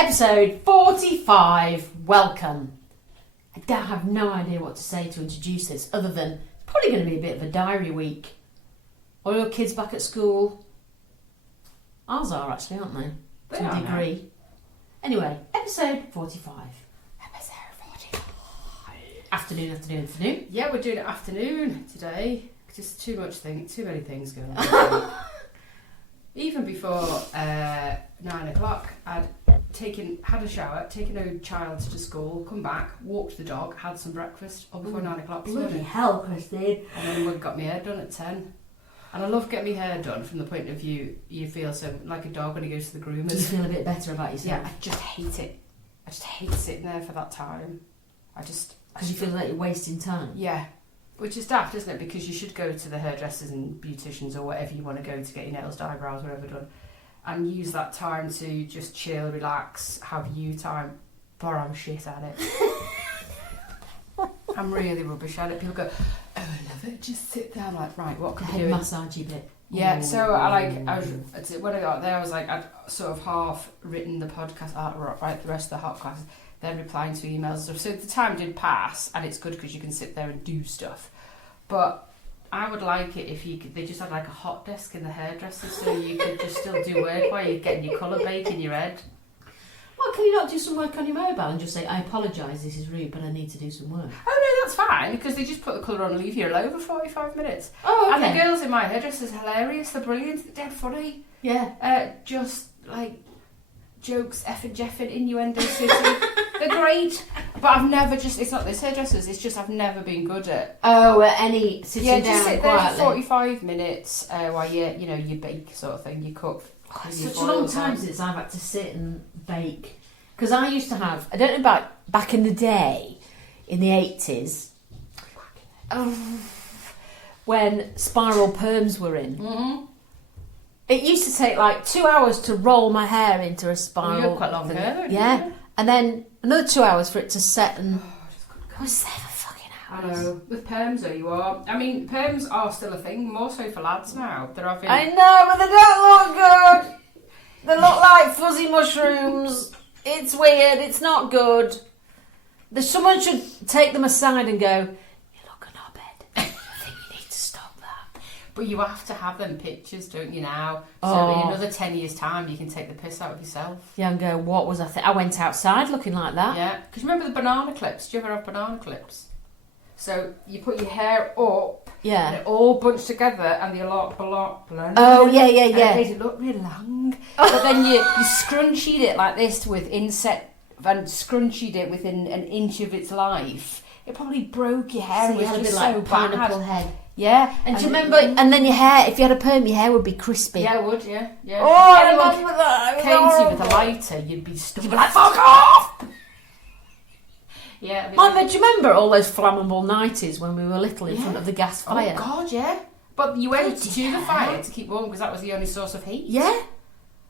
Episode 45. Welcome. I have no idea what to say to introduce this other than it's probably going to be a bit of a diary week. All your kids back at school? Ours are actually, aren't they? To a degree. Now. Anyway, episode 45. Episode 45. Afternoon. Yeah, we're doing it afternoon today. Just too many things going on. Even before 9 o'clock, I'd had a shower, taken a child to school, come back, walked the dog, had some breakfast, all before 9 o'clock. Bloody hell, Christine. And then got my hair done at 10. And I love getting my hair done from the point of view you feel so like a dog when he goes to the groomers. You feel a bit better about yourself. Yeah, I just hate it. I just hate sitting there for that time. Because you feel like you're wasting time. Yeah. Which is daft, isn't it? Because you should go to the hairdressers and beauticians or whatever you want to go to get your nails, eyebrows, whatever done, and use that time to just chill, relax, have you time. But I'm shit at it. I'm really rubbish at it. People go, oh, I love it. Just sit down. Like, right, what can I do? Massagey bit. Yeah. So when I got there, I was like, I'd sort of half written the podcast out, right, the rest of the hot classes. Then replying to emails and stuff. So the time did pass, and it's good because you can sit there and do stuff. But I would like it if they just had like a hot desk in the hairdresser, so you could just still do work while you're getting your colour bake in your head. Well, can you not do some work on your mobile and just say, I apologise, this is rude, but I need to do some work? Oh no, that's fine, because they just put the colour on and leave you alone for 45 minutes. Oh, okay. And the girls in my hairdresser's hilarious, they're brilliant, they're dead funny. Yeah. Just like jokes, effing, jeffing, innuendo city. They're great, but I've never it's not this hairdressers, it's just I've never been good at. Oh, any sitting down just sit quietly. there for 45 minutes while you bake sort of thing, you cook. Oh, it's such a long time since I've had to sit and bake. Because I used to have, I don't know about back in the day, in the 80s, when spiral perms were in. Mm-hmm. It used to take like 2 hours to roll my hair into a spiral. Well, you have quite long hair, yeah. You? And then another 2 hours for it to set and... I was there for fucking hours. I know. With perms though you are. I mean, perms are still a thing, more so for lads now. They're having... I know, but they don't look good. They look like fuzzy mushrooms. It's weird, it's not good. Someone should take them aside and go, you look a knobhead. I think you need to stop that. But you have to have them pictures, don't you, now? So Oh. in another 10 years' time, you can take the piss out of yourself. Yeah, and go, what was I went outside looking like that. Yeah, because remember the banana clips? Do you ever have banana clips? So you put your hair up, Yeah. and it all bunched together, and the blend. Oh, yeah. And it made it look really long. But then you scrunchied it like this with inset, and scrunchied it within an inch of its life. It probably broke your hair. So It you was had a just bit so like pineapple bad. head. Yeah. And do you remember, and then your hair, if you had a perm, your hair would be crispy. Yeah, I would, yeah. Oh, I Anyone remember that. came to you with a lighter, you'd be stuck. You'd be like, fuck off! Yeah. Mum, do you remember all those flammable nighties when we were little in front of the gas fire? Oh, God, yeah. But you went Bloody to the hell. fire to keep warm because that was the only source of heat. Yeah.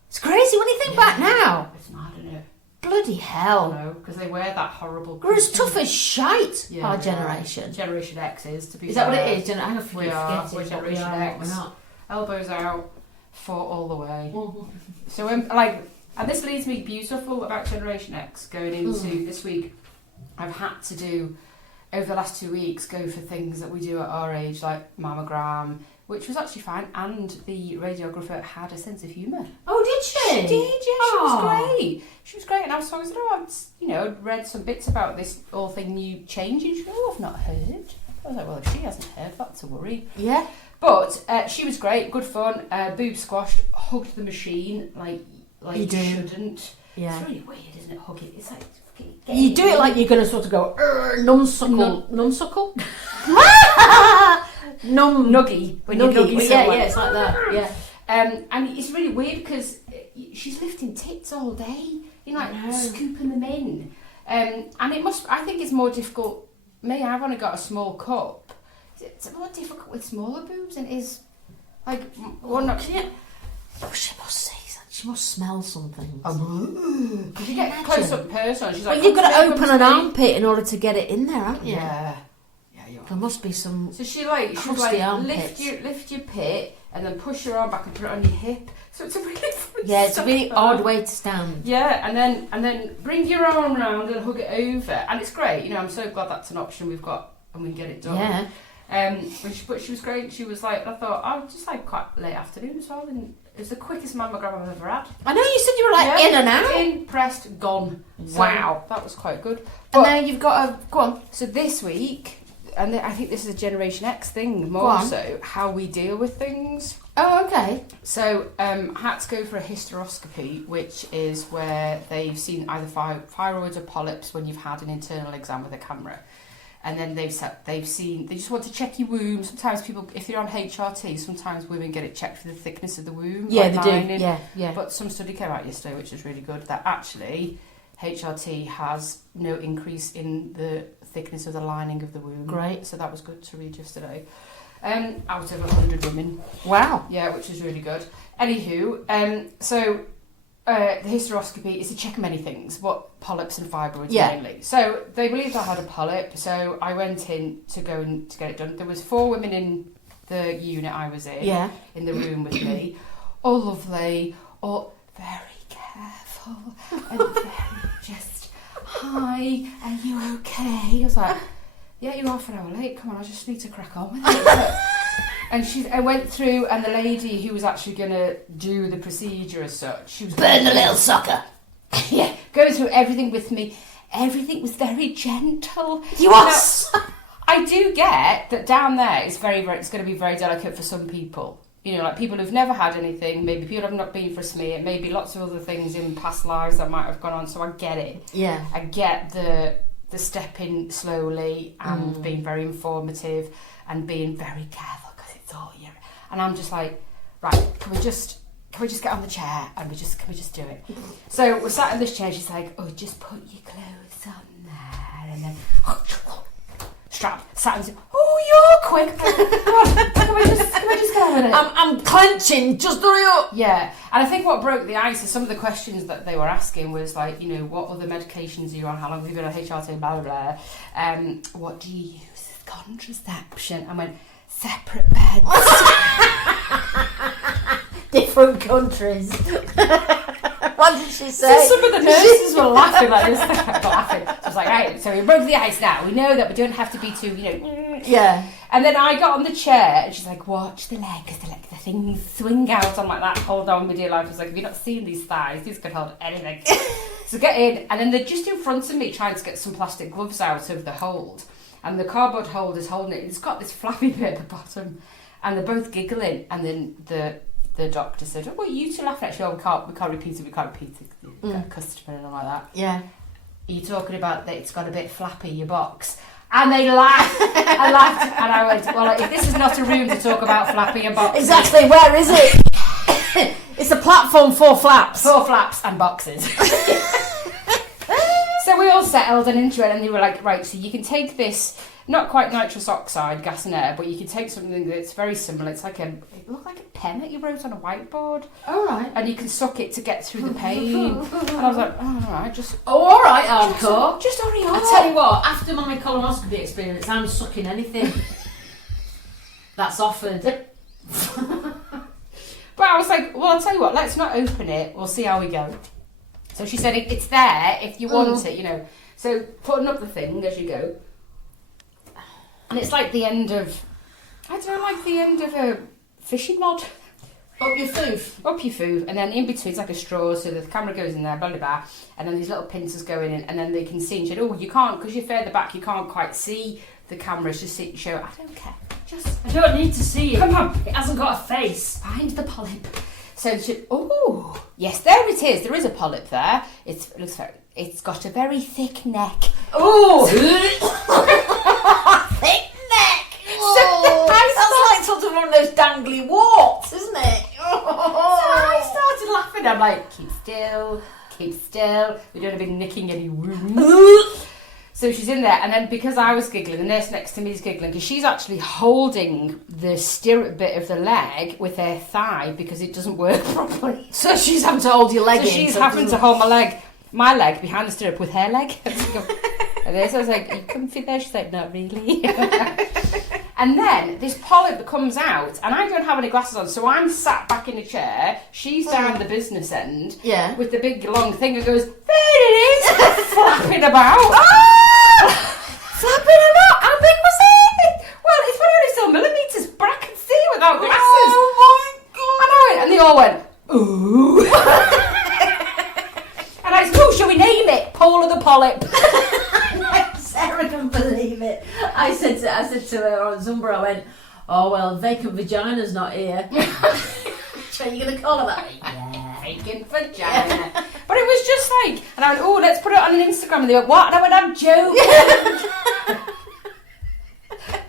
It's crazy when you think back now. It's mad, isn't it? Bloody hell. No, because they wear that horrible... We're as tough as shite, Yeah, our we are. generation. Generation X is, to be Is that what fair. it is? I don't We are. forget We're it, what we Generation are and what X. we're not. Elbows out, foot all the way. Mm-hmm. So, and this leads me beautiful about Generation X going into this week. I've had to do, over the last 2 weeks, go for things that we do at our age, like mammogram, which was actually fine, and the radiographer had a sense of humour. Oh, did she? She did, yeah, she was Aw. great. She was great, and I was talking to her, I'd read some bits about this whole thing, new changing. She goes, oh, I've not heard. I was like, well, if she hasn't heard, that's a worry. Yeah. But she was great, good fun, boob squashed, hugged the machine like You do. shouldn't. Yeah. It's really weird, isn't it, hugging? It's like... You do it like you're going to sort of go, numsuckle. Numsuckle? Nuggy. When you nuggy yeah, someone. yeah, it's like that, yeah. And it's really weird because she's lifting tits all day, scooping them in. And I think it's more difficult. I've only got a small cup. It's more difficult with smaller boobs than it is, like, She must say something. She must smell something. Because you get close up person, she's like... Well, you've got to open an armpit in order to get it in there, haven't you? Yeah. Yeah, you are. There must be some... So she was crusty like, armpits. lift your pit and then push your arm back and put it on your hip. So it's a really funny Yeah, it's a really odd way to stand. Yeah, and then bring your arm around and hug it over, and it's great. You know, I'm so glad that's an option we've got, and we can get it done. Yeah. But she was great. She was like, I thought, I was just like quite late afternoon as well, and it was the quickest mammogram I've ever had. I know you said you were like in and out. In, pressed, gone. Wow. So that was quite good. And now you've got a... Go on. So this week, and I think this is a Generation X thing more so, how we deal with things. Oh, okay. So I had to go for a hysteroscopy, which is where they've seen either thyroids or polyps when you've had an internal exam with a camera. And then they just want to check your womb. Sometimes people, if you're on HRT, sometimes women get it checked for the thickness of the womb. Yeah, like they lining. do. Yeah. But some study came out yesterday, which is really good, that actually HRT has no increase in the thickness of the lining of the womb. Great. So that was good to read yesterday. Out of 100 women. Wow. Yeah, which is really good. Anywho, so the hysteroscopy is to check many things, but polyps and fibroids mainly. So they believed I had a polyp, so I went in to get it done. There was 4 women in the unit I was in, in the room with me, all lovely, all very careful, and very just, hi, are you okay? I was like, yeah, you're half an hour late, come on, I just need to crack on with it. And I went through, and the lady who was actually going to do the procedure as such, she was Burn the little sucker. yeah, going through everything with me. Everything was very gentle. You was. Now, I do get that down there it's it's going to be very delicate for some people. You know, like people who've never had anything, maybe people have not been for a smear, maybe lots of other things in past lives that might have gone on. So I get it. Yeah. I get the stepping slowly and being very informative and being very careful. And I'm just like, right, can we just get on the chair and can we just do it? So we're sat in this chair. She's like, oh, just put your clothes on there, and then strap. Sat and oh, you're quick. Come on, can we just get on with it? I'm clenching. Just hurry up. Yeah, and I think what broke the ice is some of the questions that they were asking was like, you know, what other medications are you on? How long have you been on HRT? Blah blah blah. What do you use as contraception? I went, separate beds. Different countries. What did she say? So some of the nurses were laughing like this. Laughing. So I was like, right, so we broke the ice now. We know that we don't have to be too, you know. Yeah. And then I got on the chair and she's like, watch the leg, because the things swing out. I'm like that. Hold on, my dear life. I was like, have you not seen these thighs? These could hold anything. So get in. And then they're just in front of me trying to get some plastic gloves out of the hold. And the cardboard holder's holding it. It's got this flappy bit at the bottom. And they're both giggling. And then the doctor said, oh, what are you two laughing at? She said, oh, we can't repeat it. We've got a customer and all like that. Yeah. Are you talking about that it's got a bit flappy, your box? And they laughed. I laughed. And I went, well, if this is not a room to talk about flappy your boxes. Exactly, where is it? It's a platform for flaps. 4 flaps and boxes. So we all settled and into it, and they were like, right, so you can take this, not quite nitrous oxide, gas and air, but you can take something that's very similar. It's like it looked like a pen that you wrote on a whiteboard. All right. And you can suck it to get through the pain. And I was like, oh, all right, just... Oh, all right, hardcore. Just hurry up. I tell you what, after my colonoscopy experience, I'm sucking anything that's offered. But I was like, well, I'll tell you what, let's not open it. We'll see how we go. So she said, it's there if you want it, you know. So putting up the thing as you go. And it's like the end of, I don't know, like the end of a fishing rod. Up your foof. Up your foof. And then in between, it's like a straw, so the camera goes in there, blah, blah, blah. And then these little pincers going in, and then they can see. And she said, oh, you can't, because you're further back, you can't quite see the camera. It's just show. I don't care. I don't need to see it. Come on. It hasn't got a face. Find the polyp. So she, oh, yes, there it is. There is a polyp there. It looks very, it's got a very thick neck. Oh! Thick neck. That's like sort of one of those dangly warts, isn't it? So I started laughing. I'm like, keep still. We don't have been nicking any wounds. So she's in there, and then because I was giggling, the nurse next to me is giggling because she's actually holding the stirrup bit of the leg with her thigh because it doesn't work properly. So she's having to hold your leg in. So she's having to hold my leg behind the stirrup with her leg. And so I was like, are you comfy there? She's like, not really. And then this polyp comes out, and I don't have any glasses on, so I'm sat back in a chair. She's down the business end with the big long thing, and goes, there it is, flapping about. Flapping about? How big was it? Well, it's only still millimetres, but I can see without glasses. Oh my god! I know, and they all went, ooh. And I said, oh, shall we name it Paula the Polyp? Sarah couldn't believe it. I said to her on Zumbra, I went, oh well, vacant vagina's not here. So are you going to call her that? Yeah, vacant vagina. But it was just like, and I went, oh, let's put it on an Instagram. And they went, what? And I went, I'm joking.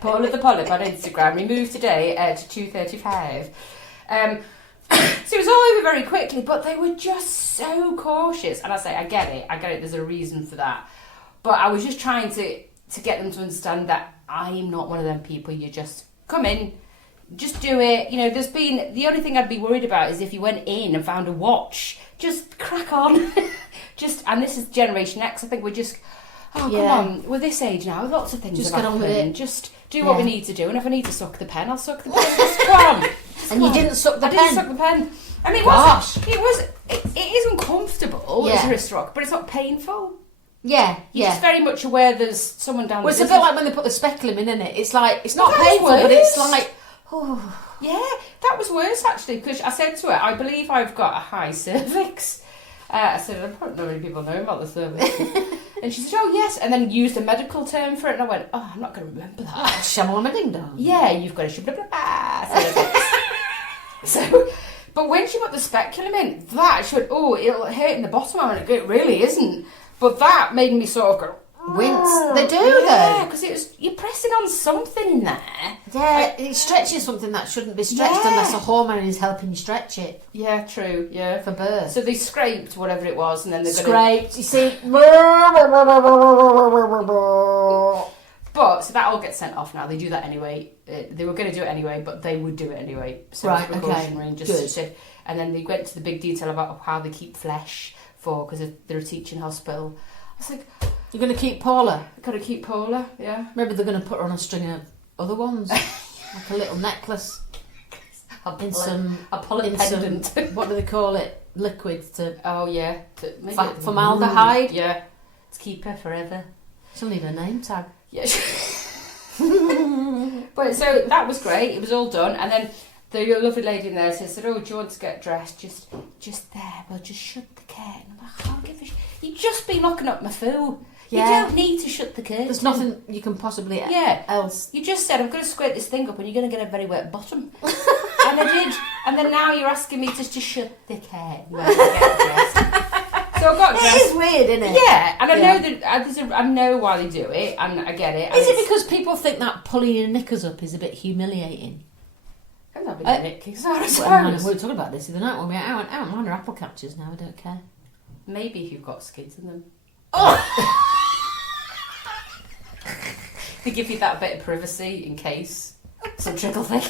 Paula the Polyp on Instagram. We moved today to 2:35. So it was all over very quickly, but they were just so cautious. And I say, I get it, there's a reason for that. But I was just trying to get them to understand that I'm not one of them people you just come in, just do it. You know, the only thing I'd be worried about is if you went in and found a watch, just crack on. And this is Generation X, I think we're just, come on, we're this age now, lots of things just have get on with happened. it. Just do what we need to do, and if I need to suck the pen, I'll suck the pen. Just come on. And you didn't suck the pen? I didn't suck the pen. I mean, it is uncomfortable as a wrist rock, but it's not painful. You're just very much aware there's someone down Well, the it's a bit like when they put the speculum in, isn't it? It's like, it's not painful, worse. but it's like, oh. Yeah, that was worse actually, because I said to her, I believe I've got a high cervix. I said, I don't know many people know about the cervix. And she said, oh yes, and then used a medical term for it, and I went, oh, I'm not going to remember that. Shamalama ding dong. Yeah, you've got a cervix. So, but when she put the speculum in, that she went, oh, it'll hurt in the bottom. I went, it really isn't. But that made me sort of go, wince. They do though. Yeah, because you're pressing on something in there. Yeah, it stretches something that shouldn't be stretched unless a hormone is helping you stretch it. Yeah, true. Yeah, for birth. So they scraped whatever it was, and then they scraped. You see. But so that all gets sent off now. They do that anyway. They were going to do it anyway, but they would do it anyway. So right. It's precautionary. Good. And then they went to the big detail about how they keep flesh for, because they're a teaching hospital. I was like, you're going to keep Paula? I've got to keep Paula, yeah. Maybe they're going to put her on a string of other ones. Like a little necklace. A polyp pendant. What do they call it? Liquid to... Oh, yeah. Formaldehyde? Yeah. To keep her forever. She'll need a name tag. Yeah. But so that was great. It was all done. And then the lovely lady in there said, oh, do you want to get dressed? Just there. Well, just shut the curtain. I'm like, I don't give a shit. You'd just be locking up my foo. Yeah. You don't need to shut the curtain. There's nothing you can possibly else. You just said, I'm going to squirt this thing up and you're going to get a very wet bottom. And I did. And then now you're asking me to shut the curtain when I get dressed. So I got dressed. It is weird, isn't it? Yeah, and I know that I know why they do it, and I get it. Is it because people think that pulling your knickers up is a bit humiliating? I've not been knickers, I suppose. We were talking about this the other night when we were out. Mine are apple catchers now, I don't care. Maybe if you've got skids in them. Oh! They give you that bit of privacy in case some trickle thing.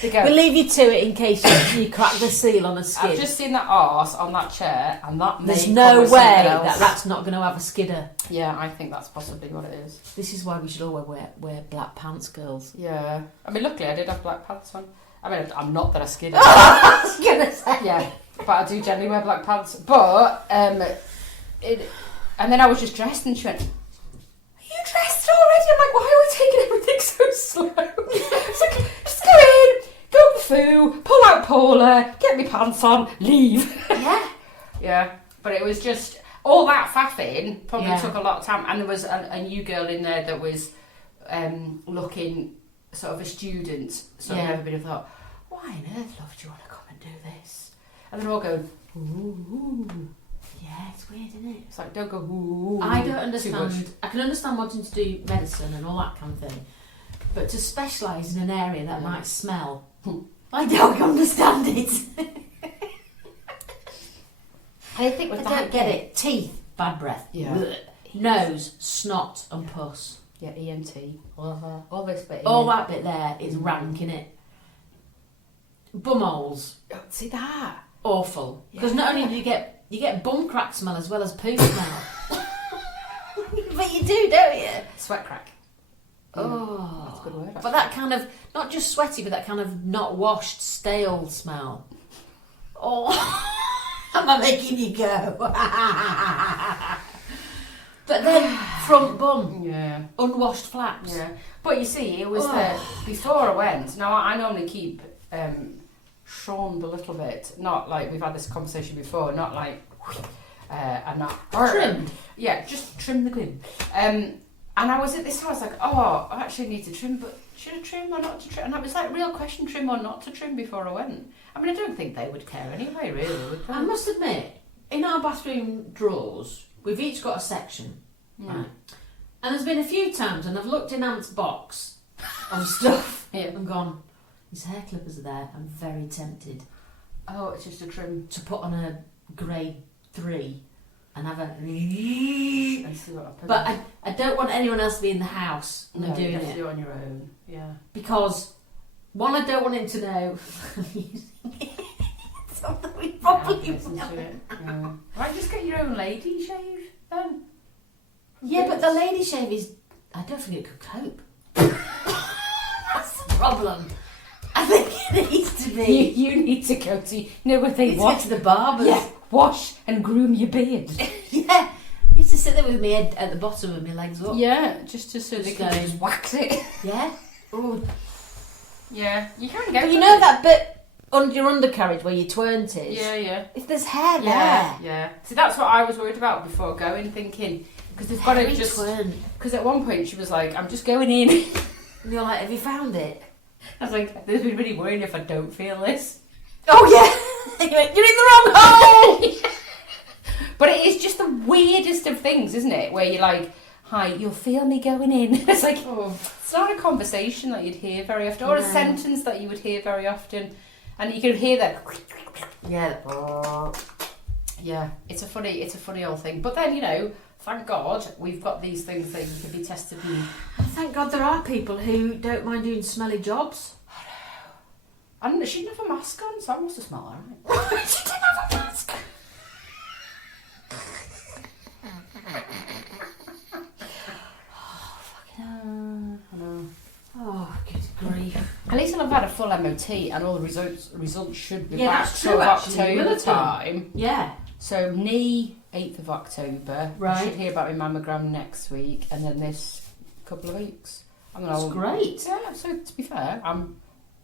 We'll leave you to it in case you crack the seal on a skid. I've just seen that arse on that chair, and that there's no way that rat's not going to have a skidder. Yeah, I think that's possibly what it is. This is why we should all wear black pants, girls. Yeah. I mean, luckily I did have black pants on. I mean, I'm not that I skidder. I was going to say. Yeah, but I do generally wear black pants. But, and then I was just dressed, and she went, are you dressed already? I'm like, why are we taking everything so slow? It's like, just go in, go to the foo, pull out Paula, get me pants on, leave. Yeah. Yeah, but it was just, all that faffing probably took a lot of time, and there was a new girl in there that was looking sort of a student, so everybody thought, why on earth, love, do you want to come and do this? And they're all going, ooh. Yeah, it's weird, isn't it? It's like, don't go, ooh. I don't understand. I can understand wanting to do medicine and all that kind of thing, but to specialise in an area that might smell, I don't understand it. I think I don't get it. Teeth, bad breath. Yeah. Nose, snot and pus. Yeah, ENT. All this bit. All that bit there is rank, innit? Bumholes. Oh, see that? Awful. Because not only do you get bum crack smell as well as poo smell. But you do, don't you? Sweat crack. Oh, that's a good word. But that kind of, not just sweaty, but that kind of not washed, stale smell. Oh, am I making you go? But then front bum, Yeah. unwashed flaps. Yeah. But you see, it was the before I went. Now I normally keep shorned a little bit. Not like we've had this conversation before. Not like and not Trimmed. Yeah, just trim the glue. And I was at this house like, oh, I actually need to trim, but should I trim or not to trim? And I was like, real question, trim or not to trim before I went. I mean, I don't think they would care anyway, really, would they? I must admit, in our bathroom drawers, we've each got a section, right? And there's been a few times, and I've looked in Ant's box on stuff and gone, his hair clippers are there. I'm very tempted. Oh, it's just a trim. To put on a grade 3 and have a... And see what happens. But I don't want anyone else to be in the house and no, doing you have it. to do it on your own. Yeah. Because, one, I don't want him to know I'm using it. Something we probably listen to it. Yeah. Right, just get your own lady shave then. Yeah, but the lady shave is... I don't think it could cope. That's the problem. I think it needs to be... You need to go to... You know where they It's wash? to the barbers. Yeah, wash and groom your beard. Yeah. He used to sit there with my head at the bottom and my legs up. Yeah, just to so they Just can going. just wax it. Yeah. Oh. Yeah, you can get. But you know that bit under your undercarriage where your twirnt is? Yeah, yeah. If there's hair Yeah, there. yeah. See, that's what I was worried about before going, thinking because they've got to Hairy just. twirnt. Because at one point she was like, "I'm just going in." And you're like, have you found it? I was like, "This would be really worrying if I don't feel this." Oh yeah. You're in the wrong hole. But it is just the weirdest of things, isn't it? Where you're like, "Hi, you'll feel me going in." It's like, it's not a conversation that you'd hear very often, or a sentence that you would hear very often, and you can hear that. Yeah. Yeah, it's a funny old thing. But then, you know, thank God we've got these things that you can be tested and... Thank God there are people who don't mind doing smelly jobs. And she didn't have a mask on, so I must have smelled alright. She didn't have a mask. I know. Oh, good grief. At least I've had a full MOT and all the results should be Yeah, back that's till true, actually. October Will it be? time. Yeah. So knee 8th of October. I Right. should hear about my mammogram next week, and then this couple of weeks. And then That's great. Yeah. So to be fair, I'm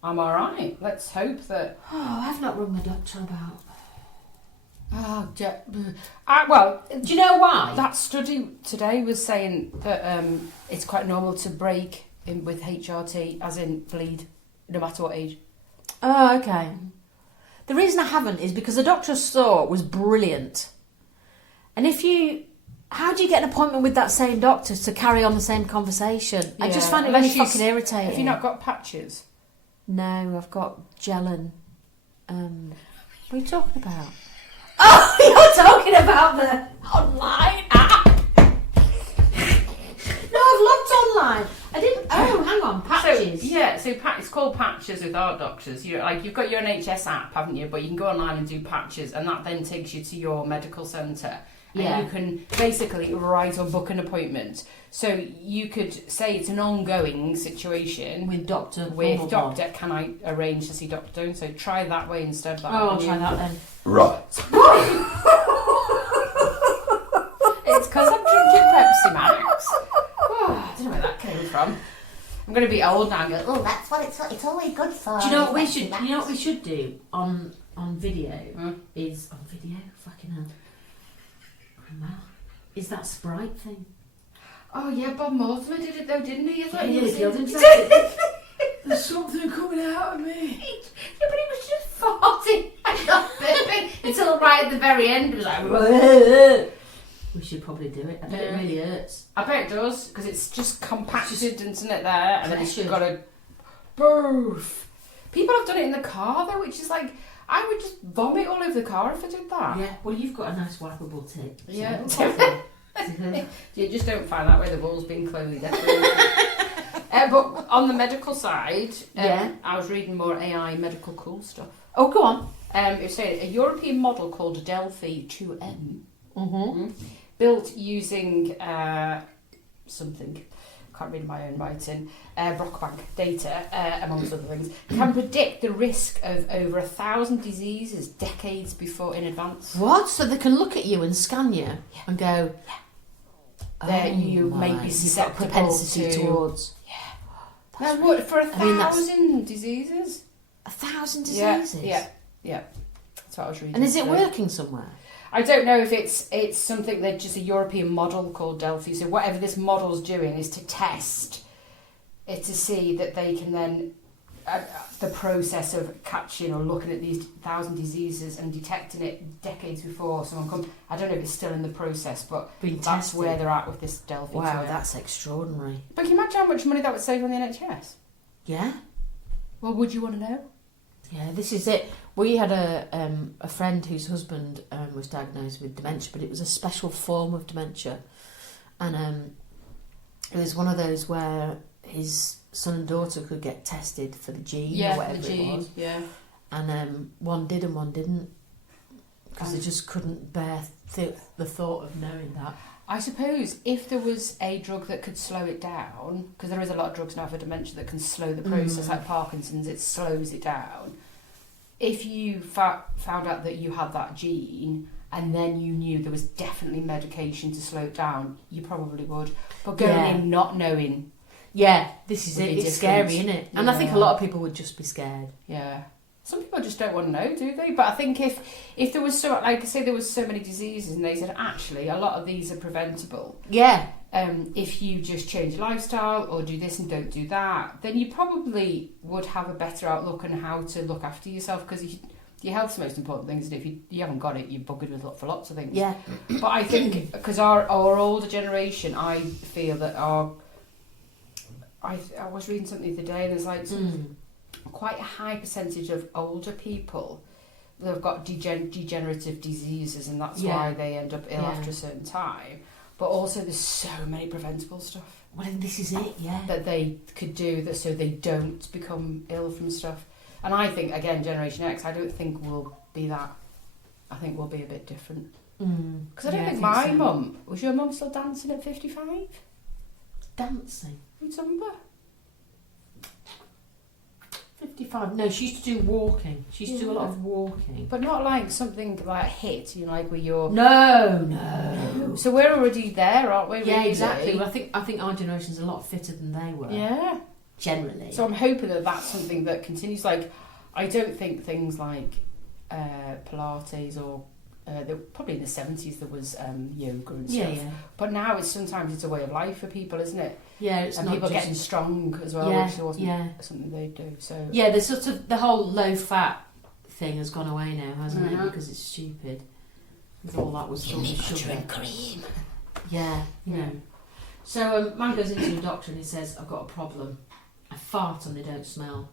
all right. Let's hope that. Oh, I've not rung my doctor about. Oh, well, Do you know why? that study today was saying that it's quite normal to break in with HRT, as in bleed, no matter what age. Oh, okay. The reason I haven't is because the doctor I saw was brilliant. And how do you get an appointment with that same doctor to carry on the same conversation? I just Yeah, find it unless really she's- fucking irritating. Have you not got patches? No, I've got gelin. What are you talking about? Oh, you're talking about the online app. No, I've looked online. I didn't. Oh, hang on, patches. It's called patches with our doctors. You've got your NHS app, haven't you? But you can go online and do patches, and that then takes you to your medical centre. Yeah. And you can basically write or book an appointment. So you could say it's an ongoing situation With doctor. with doctor. Can I arrange to see Dr. Dunn? So try that way instead. Oh, I'll try that then. Right. It's because I'm drinking Pepsi Max. Oh, I don't know where that came from. I'm going to be old now and go, oh, that's what it's always good for. Do you know what we should? You know what we should do on video is on video. Fucking hell. Is that Sprite thing? Oh yeah, Bob Mortimer did it though, didn't he? Yeah, he killed himself. There's something coming out of me. Yeah, but he was just farting and not burping until right at the very end. It was like, we should probably do it. I bet it really hurts. I bet it does because it's just compacted, isn't it? There, and then it's Pressured. got a boof. People have done it in the car though, which is like I would just vomit all over the car if I did that. Yeah. Well, you've got a nice wipeable tip. So Yeah. hopefully- You just don't find that way the wall's been closely decorated. But on the medical side, I was reading more AI medical cool stuff. Oh, go on. It was saying a European model called Delphi 2M, built using something can't read my own writing, Brockbank data, amongst other things, can predict the risk of over 1,000 diseases decades before in advance. What? So they can look at you and scan you and go, you may be susceptible propensity towards. Now, what, for 1,000 diseases? diseases? 1,000 diseases? Yeah. That's what I was reading. And is it today. working somewhere? I don't know if it's something that just a European model called Delphi. So whatever this model's doing is to test it to see that they can then the process of catching or looking at these 1,000 diseases and detecting it decades before someone comes. I don't know if it's still in the process, but that's where they're at with this Delphi. Wow, that's extraordinary. But can you imagine how much money that would save on the NHS? Yeah. Well, would you want to know? Yeah, this is it. We had a friend whose husband was diagnosed with dementia, but it was a special form of dementia. And it was one of those where his son and daughter could get tested for the gene or whatever it was. Yeah. And one did and one didn't, because they just couldn't bear the thought of knowing that. I suppose if there was a drug that could slow it down, because there is a lot of drugs now for dementia that can slow the process, like Parkinson's, it slows it down. If you found out that you had that gene and then you knew there was definitely medication to slow it down, you probably would. But going in not knowing... Yeah, this is it. It's scary, isn't it? And I think a lot of people would just be scared. Yeah. Some people just don't want to know, do they? But I think if there was so, like I say, there was so many diseases, and they said actually a lot of these are preventable. Yeah. If you just change your lifestyle or do this and don't do that, then you probably would have a better outlook on how to look after yourself, because your health's the most important thing. Isn't it? If you haven't got it, you're buggered for lots of things. Yeah. But I think because our older generation, I feel that I was reading something the other day, and there's like quite a high percentage of older people that have got degenerative diseases, and that's why they end up ill after a certain time. But also there's so many preventable stuff. Well, this is it, that they could do that so they don't become ill from stuff. And I think, again, Generation X, I don't think we'll be that. I think we'll be a bit different. Because I don't think my mum... Was your mum still dancing at 55? Dancing? What are you talking about? 55. No, she used to do walking. She used to do a lot of walking. But not like something like HIIT, you know, like where you're... No. So we're already there, aren't we? Yeah, really? exactly. Well, I think our generation's a lot fitter than they were. Yeah. Generally. So I'm hoping that that's something that continues. Like, I don't think things like Pilates or... probably in the 70s there was yoga and stuff. Yeah. But now sometimes it's a way of life for people, isn't it? Yeah, it's and not people just... getting strong as well, which wasn't something they do. So yeah, there's sort of the whole low fat thing has gone away now, hasn't it? Because it's stupid. With all that was sort of sugar and cream. Yeah, you know. So man goes into a doctor and he says, "I've got a problem. I fart and they don't smell."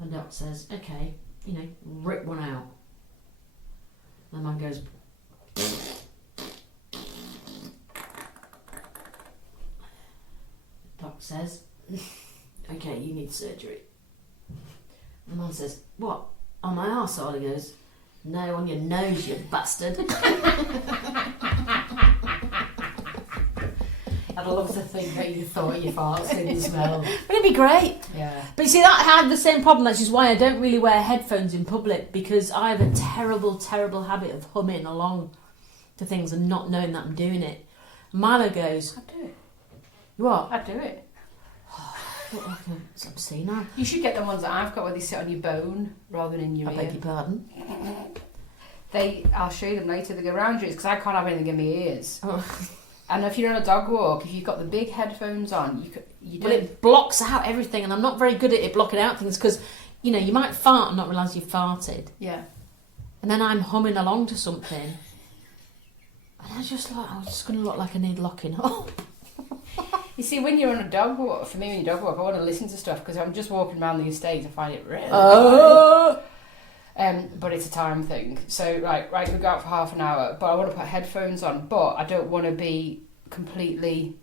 And the doctor says, "Okay, you know, rip one out." And the man goes, doc says, "Okay, you need surgery." The man says, "What? On my arsehole?" He goes, "No, on your nose, you bastard." I'd love to think that you thought your farts didn't smell. Wouldn't it be great? Yeah. But you see, that had the same problem, which is why I don't really wear headphones in public, because I have a terrible, terrible habit of humming along to things and not knowing that I'm doing it. Milo goes, I'd do it. What? I'd do it. It's obscene now. You should get the ones that I've got where they sit on your bone rather than in your I ear. beg your pardon? I'll show you them later. They go round your ears because I can't have anything in my ears. Oh. And if you're on a dog walk, if you've got the big headphones on, you don't... Well, it blocks out everything, and I'm not very good at it blocking out things, because, you know, you might fart and not realise you've farted. Yeah. And then I'm humming along to something, and I'm just going to look like I need locking up. You see, when you're on a dog walk, for me, when you dog walk, I want to listen to stuff, because I'm just walking around the estate, I find it really but it's a time thing. So, right, we go out for half an hour, but I want to put headphones on, but I don't want to be completely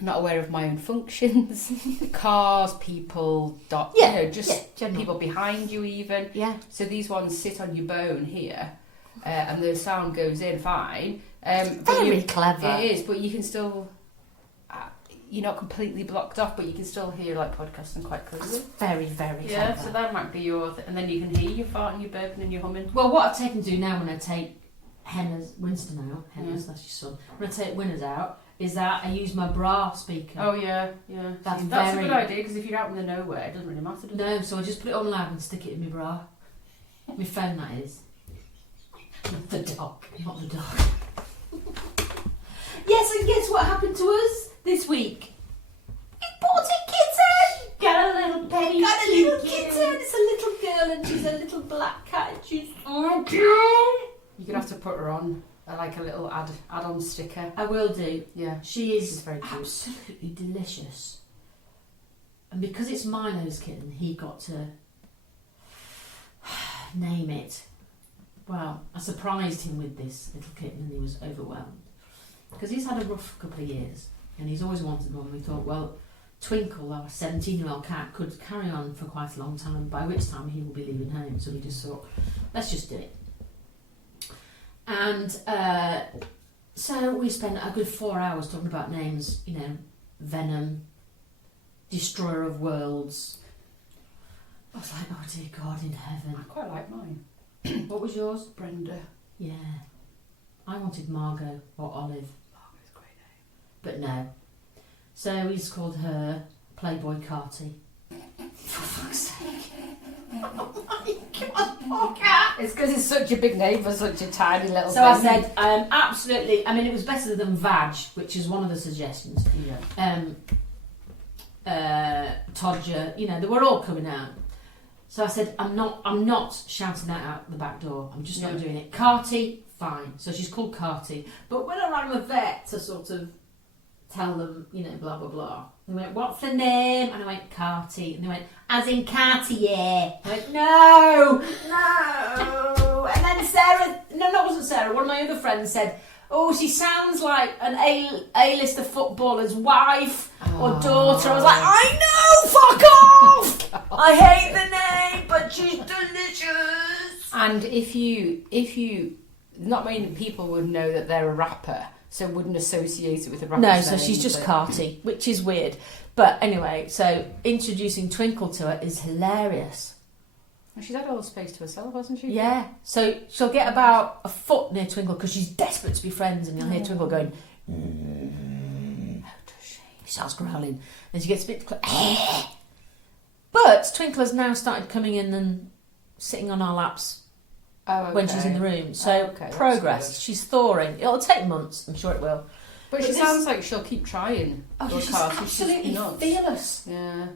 not aware of my own functions. Cars, people, people behind you even. Yeah. So these ones sit on your bone here, and the sound goes in fine. Very clever. It is, but you can still... you're not completely blocked off, but you can still hear like podcasting quite clearly. Very, very Yeah, clever. so that might be your and then you can hear your fart and your burping and your humming. Well, what I've taken to do now when I take Winston out, that's your son, when I take Winners out, is that I use my bra speaker. Oh yeah. That's a good idea, because if you're out in the nowhere, it doesn't really matter, does it? No, so I just put it on loud and stick it in my bra. My phone, that is. Not the dog. Not the dog. Yes, and guess what happened to us this week? We bought a kitten! Got a little penny. Got a little kitten. It's a little girl and she's a little black cat and she's okay. You're gonna have to put her on like a little add-on sticker. I will do. Yeah, She is she's very cute. absolutely delicious. And because it's Milo's kitten, he got to name it. Well, I surprised him with this little kitten and he was overwhelmed. Because he's had a rough couple of years and he's always wanted one. We thought, well, Twinkle, our 17-year-old cat, could carry on for quite a long time, by which time he will be leaving home. So we just thought, let's just do it. And so we spent a good 4 hours talking about names, you know, Venom, Destroyer of Worlds. I was like, oh dear God in heaven. I quite like mine. What was yours? Brenda. Yeah. I wanted Margot or Olive, Margot's a great name. but no. So he's called her Playboy Carty. For fuck's sake. Oh my God, poor cat. It's because it's such a big name for such a tiny little So I thing. said, absolutely, I mean, it was better than Vag, which is one of the suggestions. Yeah. Todger, you know, they were all coming out. So I said, I'm not shouting that out the back door. I'm just not doing it. Carty, fine. So she's called Carty. But when I rang the vet to sort of tell them, you know, blah, blah, blah, they went, what's the name? And I went, Carty. And they went, as in Cartier. I went, no. And then Sarah, no, that wasn't Sarah. One of my other friends said, oh, she sounds like an A-lister footballer's wife or daughter. I was like, I know, fuck off! I hate the name, but she's delicious. And if you, not many people would know that they're a rapper, so wouldn't associate it with a rapper. No, so she's just Carty, which is weird. But anyway, so introducing Twinkle to her is hilarious. She's had all the space to herself, hasn't she? Yeah, so she'll get about a foot near Twinkle because she's desperate to be friends, and you'll hear Twinkle going, how does she? She starts growling, and she gets a bit But Twinkle has now started coming in and sitting on our laps when she's in the room. So progress. She's thawing. It'll take months, I'm sure it will. But she sounds like she'll keep trying. Oh, she's absolutely fearless. Yeah.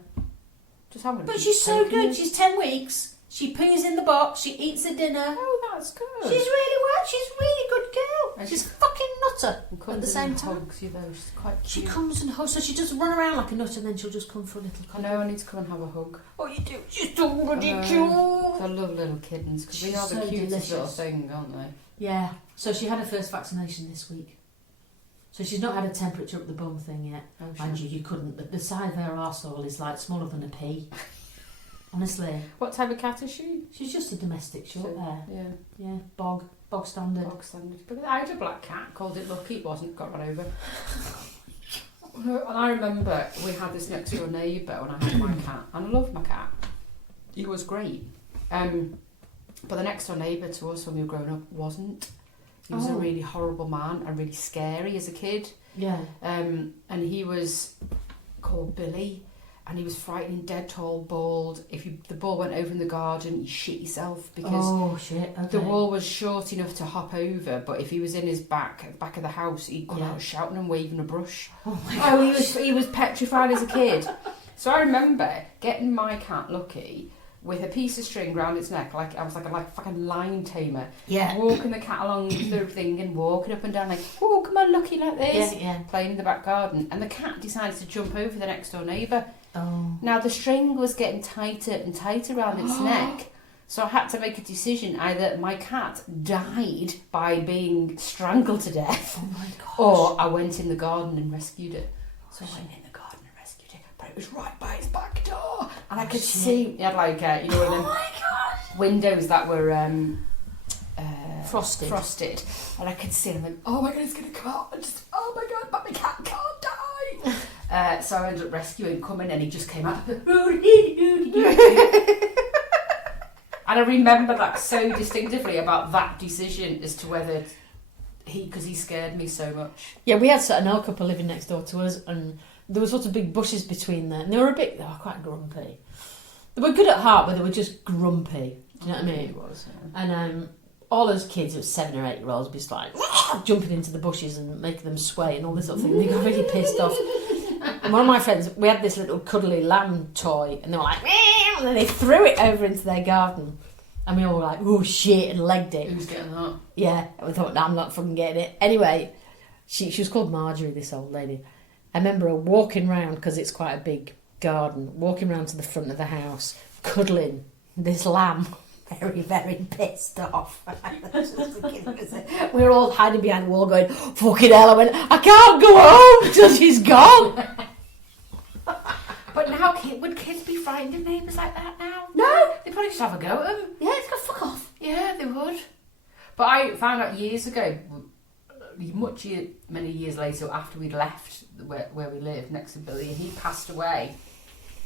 But she's so good. She's 10 weeks. She poos in the box. She eats her dinner. Oh, that's good. She's really well. She's a really good girl. And she's a fucking nutter at the same time. Hugs you though. She's quite She cute. comes and hugs. So she just run around like a nut, and then she'll just come for a little I know, I need to come and have a hug. Oh, you do? She's so bloody cute. I love little kittens because they She's are the so cutest little delicious. thing, aren't they? Yeah. So she had her first vaccination this week. So she's not had a temperature up the bum thing yet. Oh, Mind you couldn't. The side of her arsehole is like smaller than a pea. Honestly. What type of cat is she? She's just a domestic short hair. Yeah. Yeah, bog standard. Bog standard. But I had a black cat, called it Lucky. It wasn't, got run over. And I remember we had this next door neighbour when I had my cat, and I loved my cat. He was great. But the next door neighbour to us when we were growing up wasn't. He was a really horrible man and really scary as a kid. Yeah. And he was called Billy. And he was frightening, dead tall, bald. If the ball went over in the garden, you shit yourself because the wall was short enough to hop over. But if he was in his back of the house, he'd come out shouting and waving a brush. Oh my God! He was petrified as a kid. So I remember getting my cat Lucky with a piece of string round its neck, like I was like a fucking lion tamer. Yeah. Walking the cat along the thing and walking up and down like, oh, come on, Lucky, like this. Yeah. Playing in the back garden, and the cat decided to jump over the next door neighbour. Oh. Now the string was getting tighter and tighter around its neck, so I had to make a decision: either my cat died by being strangled to death, oh my gosh, or I went in the garden and rescued it. So I went in the garden and rescued it, but it was right by its back door, and I could see it had like you know them windows that were frosted, and I could see it. I'm like, oh my God, it's gonna come out! And just, oh my God, but my cat can't die. So I ended up rescuing, coming, and he just came out. And I remember that so distinctively about that decision as to whether because he scared me so much. Yeah, we had an old couple living next door to us, and there were sort of big bushes between them. And they were quite grumpy. They were good at heart, but they were just grumpy. Do you know what I mean? He was, yeah. And all those kids, it was 7 or 8 year olds, just like jumping into the bushes and making them sway and all this sort of thing. They got really pissed off. And one of my friends, we had this little cuddly lamb toy, and they were like, meow, and then they threw it over into their garden. And we all were like, oh shit, and legged it. Who's getting that? Yeah, and we thought, no, I'm not fucking getting it. Anyway, she was called Marjorie, this old lady. I remember her walking round, because it's quite a big garden, walking round to the front of the house, cuddling this lamb. Very, very pissed off. We were all hiding behind the wall going, fucking hell, I went, I can't go home till she's gone. But now, would kids be frightened of neighbours like that now? No. They'd probably just have a go at them. Yeah, it's got fuck off. Yeah, they would. But I found out years ago, many years later, after we'd left where we lived next to Billy, and he passed away.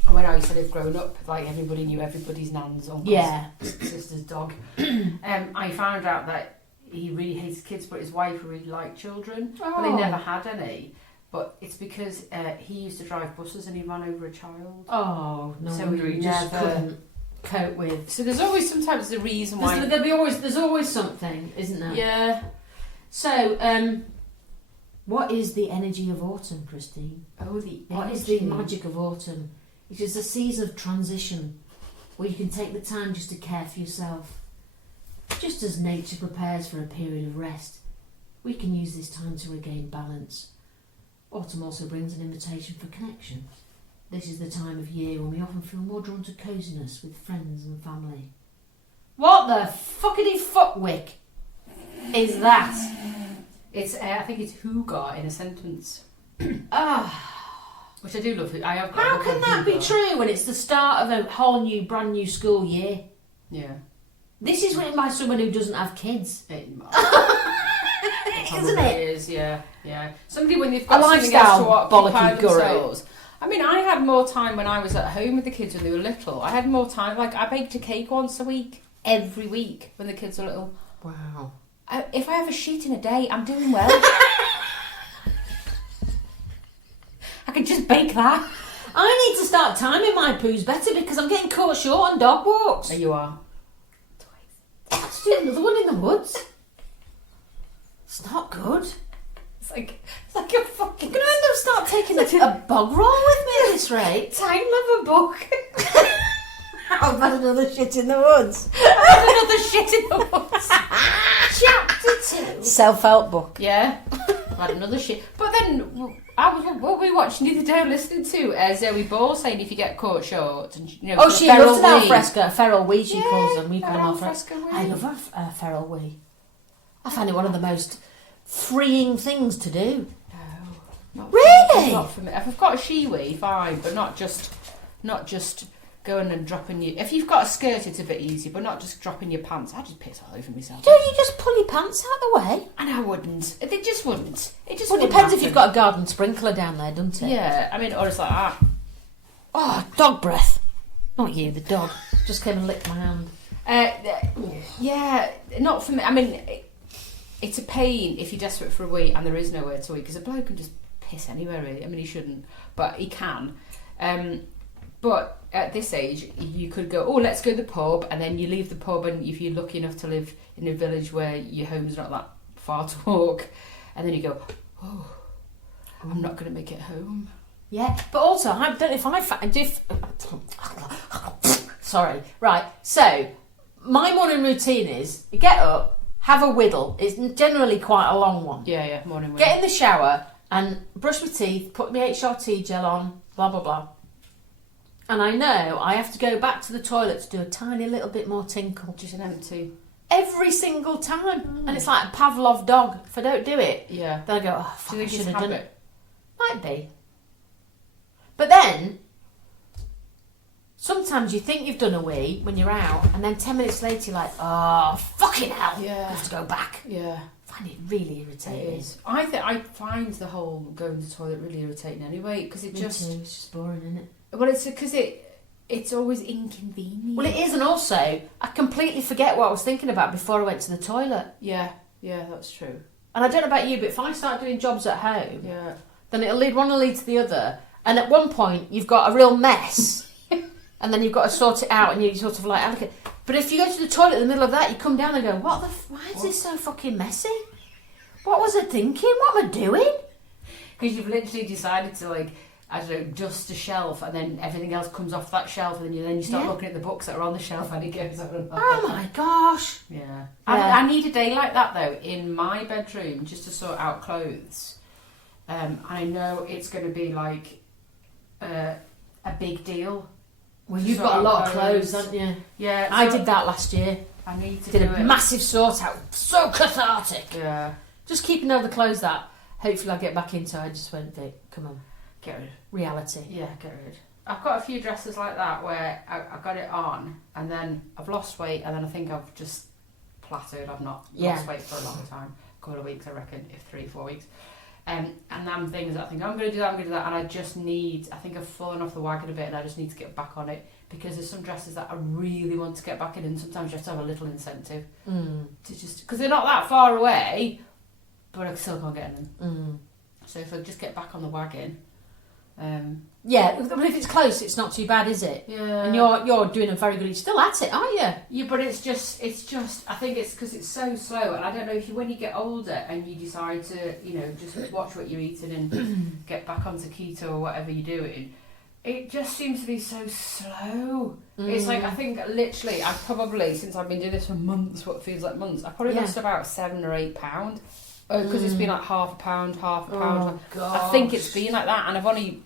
And when I used to live growing up, like everybody knew everybody's nan's uncle's sister's dog. I found out that he really hates kids, but his wife really liked children. Oh. But they never had any. But it's because he used to drive buses and he ran over a child. Oh, no So wonder we he just never couldn't cope with. So there's always sometimes a reason why. There's always something, isn't there? Yeah. So, what is the energy of autumn, Christine? Oh, What is the magic of autumn? It is a season of transition where you can take the time just to care for yourself. Just as nature prepares for a period of rest, we can use this time to regain balance. Autumn also brings an invitation for connection. This is the time of year when we often feel more drawn to coziness with friends and family. What the fuckity fuckwick is that? It's I think it's hooga in a sentence. Which I do love. I have. How can that be true when it's the start of a whole new, brand new school year? Yeah. This is written by someone who doesn't have kids. Isn't it? It is, yeah. Somebody when they've got A something else to lifestyle occupy bollocky guru. themselves. I mean, I had more time when I was at home with the kids when they were little. I had more time. Like, I baked a cake once a week, every week, when the kids were little. Wow. If I have a shit in a day, I'm doing well. I can just bake that. I need to start timing my poos better because I'm getting caught short on dog walks. There you are. Let's do another one in the woods. It's not good. It's like a fucking... I'm going to end up start taking a bog roll with me at this rate. Time of a book. I've had another shit in the woods. Another shit in the woods. Chapter 2. Self-help book. Yeah. I've had another shit. But then, what were we watching the other day listening to? Zoe Ball saying if you get caught short. And, you know, Oh, she loves an wee. alfresco. Feral wee, she calls them. We call them alfresco wee. I love a feral wee. I find it one of the most freeing things to do. No. Really? Not for me. If I've got a she-wee, fine, but not just going and dropping your... If you've got a skirt, it's a bit easy, but not just dropping your pants. I just piss all over myself. Don't you just pull your pants out the way? And I wouldn't. They just wouldn't. It just Well, it wouldn't depends if happen. you've got a garden sprinkler down there, doesn't it? Yeah, I mean, or it's like that. Oh, dog breath. Not you, the dog. Just came and licked my hand. Yeah, not for me. I mean, it's a pain if you're desperate for a wee and there is nowhere to wee, because a bloke can just piss anywhere, really. I mean, he shouldn't, but he can. But at this age, you could go, oh, let's go to the pub, and then you leave the pub, and if you're lucky enough to live in a village where your home's not that far to walk, and then you go, oh, I'm not going to make it home. Yeah, but also, I don't know if sorry. Right, so, my morning routine is, you get up, have a whittle. It's generally quite a long one. Yeah, morning. Get in the shower, and brush my teeth, put my HRT gel on, blah, blah, blah. And I know I have to go back to the toilet to do a tiny little bit more tinkle. Just an empty. Every single time. And it's like a Pavlov dog. If I don't do it, Yeah. then I go, oh, fuck, Do you I think should it's have done habit? it. Might be. But then, sometimes you think you've done a wee when you're out, and then 10 minutes later you're like, oh, fucking hell, I have to go back. Yeah. I find it really irritating. It is. I find the whole going to the toilet really irritating anyway, because Me too, it's just boring, isn't it? Well, it's because it's always inconvenient. Well, it is, and also, I completely forget what I was thinking about before I went to the toilet. Yeah, that's true. And I don't know about you, but if I start doing jobs at home, then it'll lead one will lead to the other, and at one point you've got a real mess, and then you've got to sort it out, and you sort of like allocate. But if you go to the toilet in the middle of that, you come down and go, why is this so fucking messy? What was I thinking? What am I doing? Because you've literally decided to, like, I don't know, dust a shelf, and then everything else comes off that shelf, and then you start looking at the books that are on the shelf, and it goes on and on. Oh my gosh. Yeah. I need a day like that, though, in my bedroom, just to sort out clothes. I know it's going to be, like, a big deal. Well, you've got a lot of clothes, haven't you? Yeah. I did that last year. I need to do a massive sort out. So cathartic. Yeah. Just keeping all the clothes that hopefully I'll get back into. I just went, Vic, come on. Get rid. Reality. Yeah, get rid. I've got a few dresses like that where I got it on, and then I've lost weight, and then I think I've just plateaued. I've not lost weight for a long time. A couple of weeks, I reckon, if 3-4 weeks. And then things that I think I'm going to do that, and I just need, I think I've fallen off the wagon a bit, and I just need to get back on it, because there's some dresses that I really want to get back in, and sometimes you have to have a little incentive to just, because they're not that far away, but I still can't get in them. So if I just get back on the wagon. Yeah, but if it's close, it's not too bad, is it? Yeah. And you're doing a very good. You're still at it, aren't you? Yeah, but it's just. I think it's because it's so slow, and I don't know if when you get older and you decide to, just watch what you're eating and get back onto keto or whatever you're doing, it just seems to be so slow. It's like, I think literally, I've probably, since I've been doing this for months, what feels like months, I've probably lost about 7 or 8 pounds. Because it's been like half a pound. Oh, I think it's been like that, and I've only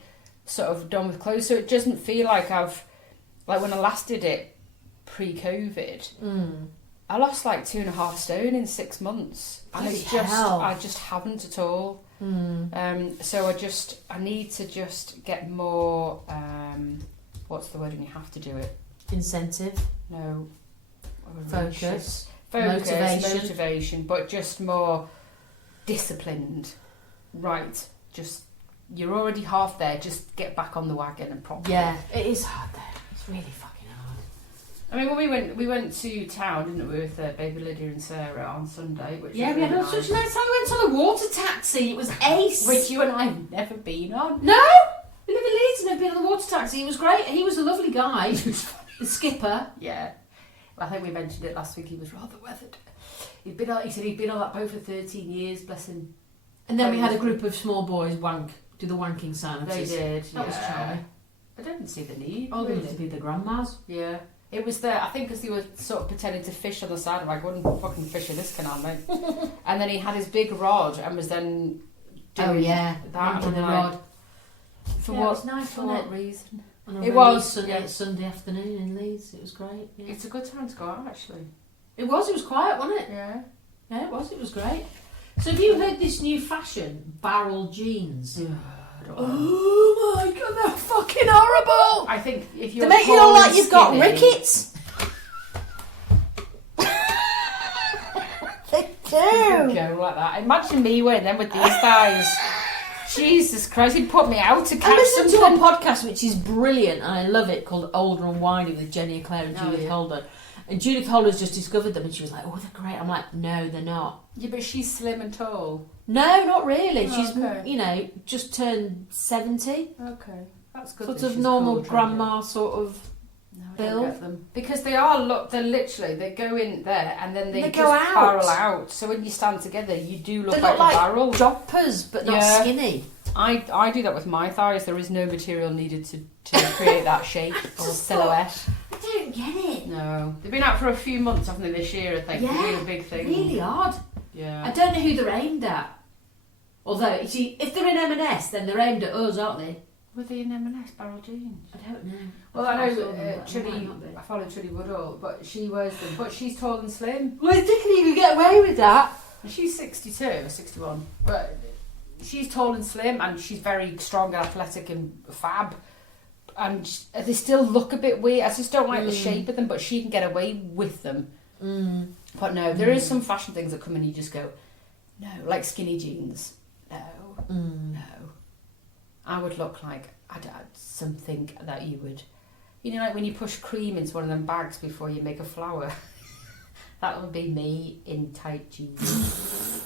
sort of done with clothes, so it doesn't feel like like when I last did it pre-COVID, I lost like 2.5 stone in 6 months, and it's just I just haven't at all. So I need to just get more. What's the word when you have to do it? Incentive. No. Focus. Motivation, but just more disciplined. Right, just you're already half there, just get back on the wagon and properly. Yeah, it is hard though. It's really fucking hard. I mean, when we went to town, didn't we, with baby Lydia and Sarah on Sunday, which we was had such a nice time. We went on a water taxi. It was ace. Which you and I have never been on. No, we live in Leeds and have been on the water taxi. It was great. He was a lovely guy. The skipper. Yeah. Well, I think we mentioned it last week. He was rather weathered. He said he'd been on that boat for 13 years, bless him. And then we had a group of small boys do the wanking sounds. They did. That was charming. I didn't see the need. Oh, they used to be the grandmas. Yeah. It was there, I think, because they were sort of pretending to fish on the side. I'm like, I wouldn't fucking fish in this canal, mate. And then he had his big rod and was then doing that. Wanking the rod. For It was nice, for wasn't what reason? It was Sunday afternoon in Leeds. It was great. Yeah. It's a good time to go out, actually. It was quiet, wasn't it? Yeah. Yeah, it was great. So have you heard this new fashion, barrel jeans? Oh my god, they're fucking horrible! I think if you're they make you look like you've got rickets. They do. Go like that. Imagine me wearing them with these thighs. Jesus Christ, he'd put me out to catch I listened something. to a podcast which is brilliant and I love it, called Older and Windy with Jenny Eclair and Judith Holder. And Judith Holder's just discovered them and she was like, oh, they're great. I'm like, no, they're not. Yeah, but she's slim and tall. No, not really. Oh, She's, okay. just turned 70. Okay, that's good. Sort of normal grandma sort of build. Get them. Because they are, they're literally, they go in there and then they go just out. barrel out. So when you stand together, you do look They like look like a barrel. Joppers, but not skinny. I do that with my thighs. There is no material needed to create that shape or silhouette. I don't get it. No. They've been out for a few months, haven't they, this year, I think. Yeah, Really big thing. really odd. Yeah. I don't know who they're aimed at. Although, you see, if they're in M&S, then they're aimed at us, aren't they? Were they in M&S barrel jeans? I don't know. Well, I know Trilly. I follow Trilly Woodall, but she wears them. But she's tall and slim. Well, I think you could get away with that. And she's 62 or 61. But she's tall and slim and she's very strong and athletic and fab. and they still look a bit weird. I just don't like the shape of them, but she can get away with them. But no, there is some fashion things that come in and you just go, no, like skinny jeans. No, no. I would look like something that you would, you know, like when you push cream into one of them bags before you make a flower. That would be me in tight jeans.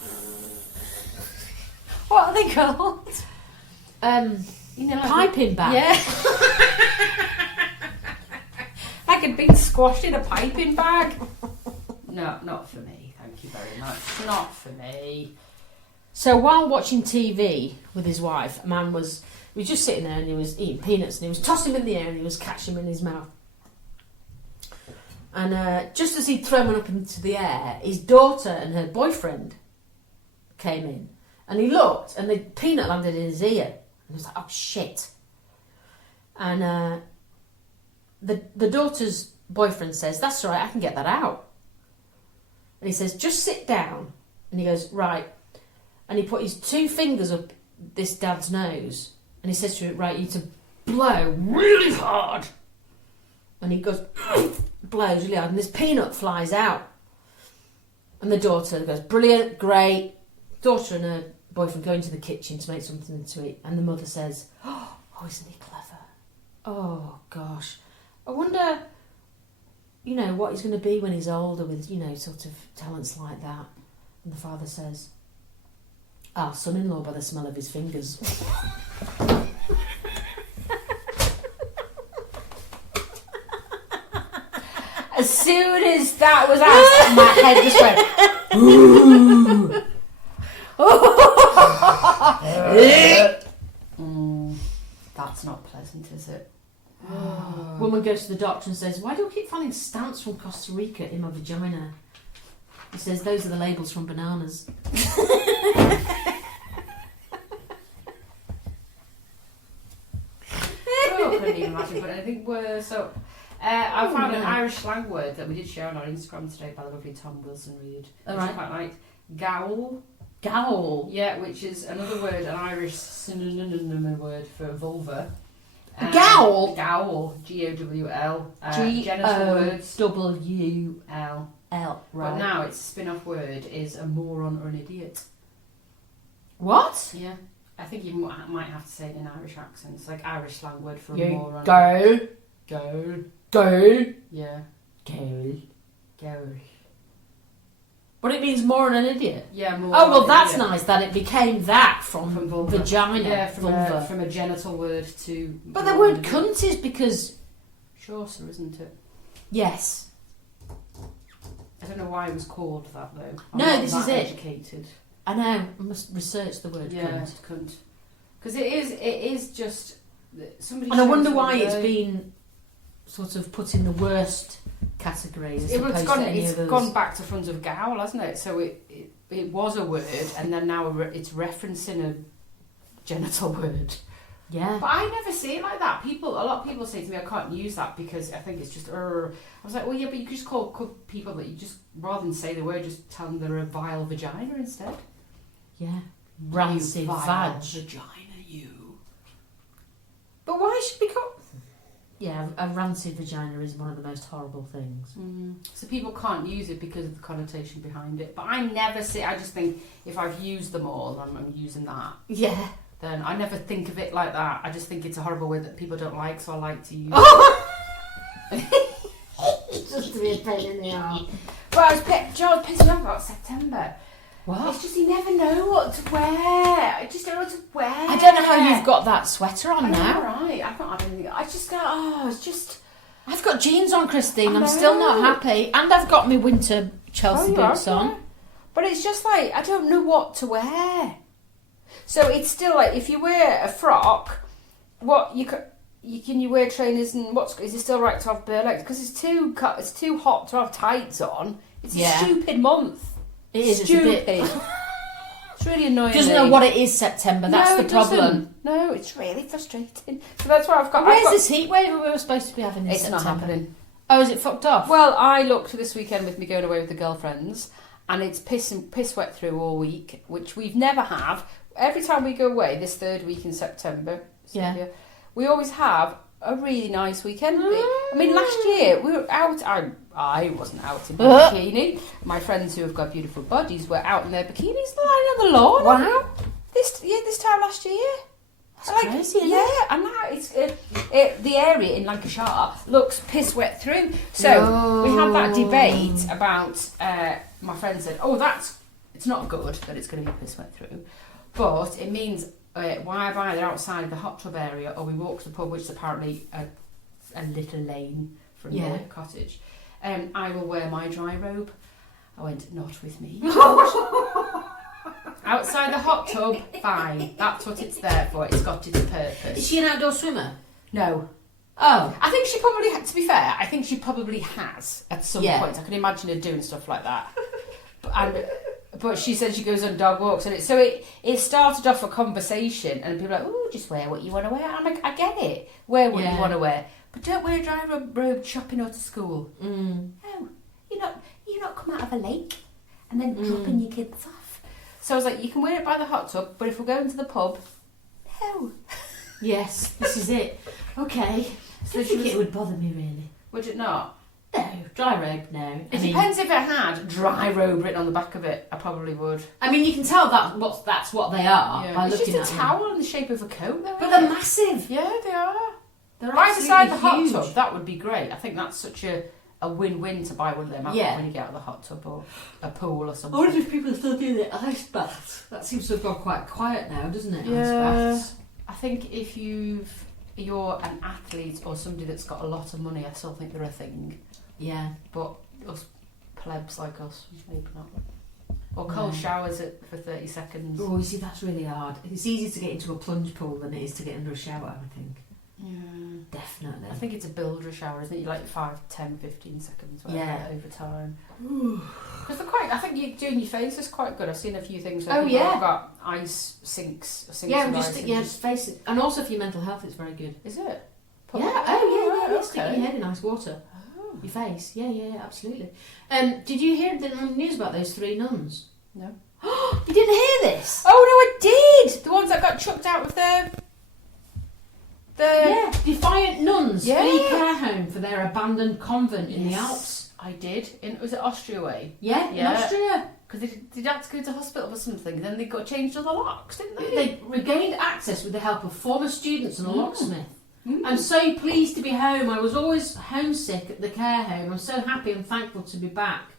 What are they called? You know, like piping bag. Yeah. Like a big squash in a piping bag. No, not for me. Thank you very much. Not for me. So while watching TV with his wife, a man was just sitting there and he was eating peanuts and he was tossing them in the air and he was catching them in his mouth. And just as he'd thrown one up into the air, his daughter and her boyfriend came in. And he looked and the peanut landed in his ear. And he was like, oh shit. And the daughter's boyfriend says, that's all right, I can get that out. And he says, just sit down. And he goes, right. And he put his 2 fingers up this dad's nose. And he says to it, right, you need to blow really hard. And he goes, blows really hard. And this peanut flies out. And the daughter goes, brilliant, great. Daughter and her boyfriend go into the kitchen to make something to eat. And the mother says, oh, isn't he clever? Oh, gosh. I wonder, you know, what he's going to be when he's older with, you know, sort of talents like that. And the father says, our son-in-law by the smell of his fingers. As soon as that was asked, my head just went, ooh. That's not pleasant, is it? Woman goes to the doctor and says, why do I keep finding stamps from Costa Rica in my vagina? He says, those are the labels from bananas. I couldn't even imagine putting anything worse. So, I found an Irish slang word that we did share on our Instagram today by the lovely Thom Wilson-Reid. All right. I quite like. Gowl. Gowl. Yeah, which is another word, an Irish synonym word for vulva. Gowl? Gowl. G-O-W-L. Genital words. W-L. L. Right. But now its spin-off word is a moron or an idiot. What? Yeah. I think you might have to say it in Irish accent. It's like Irish slang word for a You moron. go. Go. Go. Yeah. Go. Go. But it means more than an idiot. Yeah, more. Oh, well, that's idiot. nice that it became that from vulva. vagina. Yeah, vulva. from a genital word to... But the word cunt is because... Chaucer, isn't it? Yes. I don't know why it was called that, though. I'm No, not this that is it. educated. I know. I must research the word Yeah, cunt. cunt. Because it is just... Somebody And I wonder showed why me it's the- been sort of put in the worst category as opposed It's to any others. gone back to front of gowl, hasn't it? So it was a word, and then now it's referencing a genital word. Yeah. But I never see it like that. A lot of people say to me, I can't use that because I think it's just. I was like, well, yeah, but you could just call people that you just rather than say the word, just tell them they're a vile vagina instead. Yeah. Rancid vile vag. vagina, you. But why should we call... Yeah, a rancid vagina is one of the most horrible things. So people can't use it because of the connotation behind it. But I never see. I just think if I've used them all, and I'm using that. Yeah. Then I never think of it like that. I just think it's a horrible word that people don't like, so I like to use It's just to be a pain in the arse. But I was pissing off about September. What? It's just you never know what to wear. I just don't know what to wear. I don't know how you've got that sweater on now. Right, I've not had anything. I just go, it's just... I've got jeans on, Christine. I I'm still not know. happy. And I've got my winter Chelsea boots on. But it's just like, I don't know what to wear. So it's still like, if you wear a frock, what can you wear trainers and is it still right to have bare legs? Because it's too hot to have tights on. It's a stupid month. It is. Stupid. It's a bit... It's really annoying. Doesn't know what it is September. That's the problem. Doesn't. No, it's really frustrating. So that's why I've got... Where's this heat wave we were supposed to be having in September? It's not happening. Oh, is it fucked off? Well, I looked this weekend with me going away with the girlfriends, and it's piss wet through all week, which we've never have. Every time we go away, this third week in September, we always have a really nice weekend. I mean, last year we were out. I wasn't out in my bikini. My friends who have got beautiful bodies were out in their bikinis lying on the lawn. Wow. This time last year. That's crazy, isn't yeah, and now the area in Lancashire looks piss wet through. So we had that debate about my friend said, it's not good that it's going to be piss wet through, but it means why they're outside the hot tub area, or we walk to the pub, which is apparently a little lane from the cottage. I will wear my dry robe. I went, not with me. Outside the hot tub, fine. That's what it's there for. It's got its purpose. Is she an outdoor swimmer? No. Oh. I think she probably, to be fair, I think she probably has at some point. I can imagine her doing stuff like that. But she said she goes on dog walks. And so it started off a conversation and people were like, oh, just wear what you want to wear. I'm like, I get it. Wear what you want to wear. But don't wear a dry robe shopping or to school. Mm. No. You're not come out of a lake and then dropping your kids off. So I was like, you can wear it by the hot tub, but if we're going to the pub, no. Yes, this is it. Okay. So I think it would bother me, really. Would it not? No. Dry robe, no. It depends if it had dry robe written on the back of it. I probably would. I mean, you can tell that's what they are by looking at them. It's just a towel in the shape of a coat, though. But they're massive. Yeah, they are. They're right beside the hot huge. tub, that would be great. I think that's such a win-win to buy one of them when you get out of the hot tub or a pool or something. I wonder if people are still doing the ice baths. That seems to have gone quite quiet now, doesn't it? Yeah. Ice baths. I think if you're an athlete or somebody that's got a lot of money, I still think they're a thing. Yeah. But us plebs like us, maybe not. Or cold showers for 30 seconds. Oh, you see, that's really hard. It's easier to get into a plunge pool than it is to get under a shower, I think. Yeah. Definitely. I think it's a builder shower, isn't it? You like 5, 10, 15 seconds over time. Because I think you doing your face is quite good. I've seen a few things where people have got ice sinks. Face it. And also for your mental health, it's very good. Is it? Stick your head in ice water. Oh. Your face. Yeah, absolutely. Did you hear the news about those 3 nuns? No. You didn't hear this? Oh, no, I did! The ones that got chucked out of their defiant nuns flee care home for their abandoned convent in the Alps. I did. Was it Austria way? Yeah, in Austria. Because they had to go to hospital for something, then they got changed all the locks, didn't they? They regained access with the help of former students and a locksmith. I'm so pleased to be home. I was always homesick at the care home. I'm so happy and thankful to be back.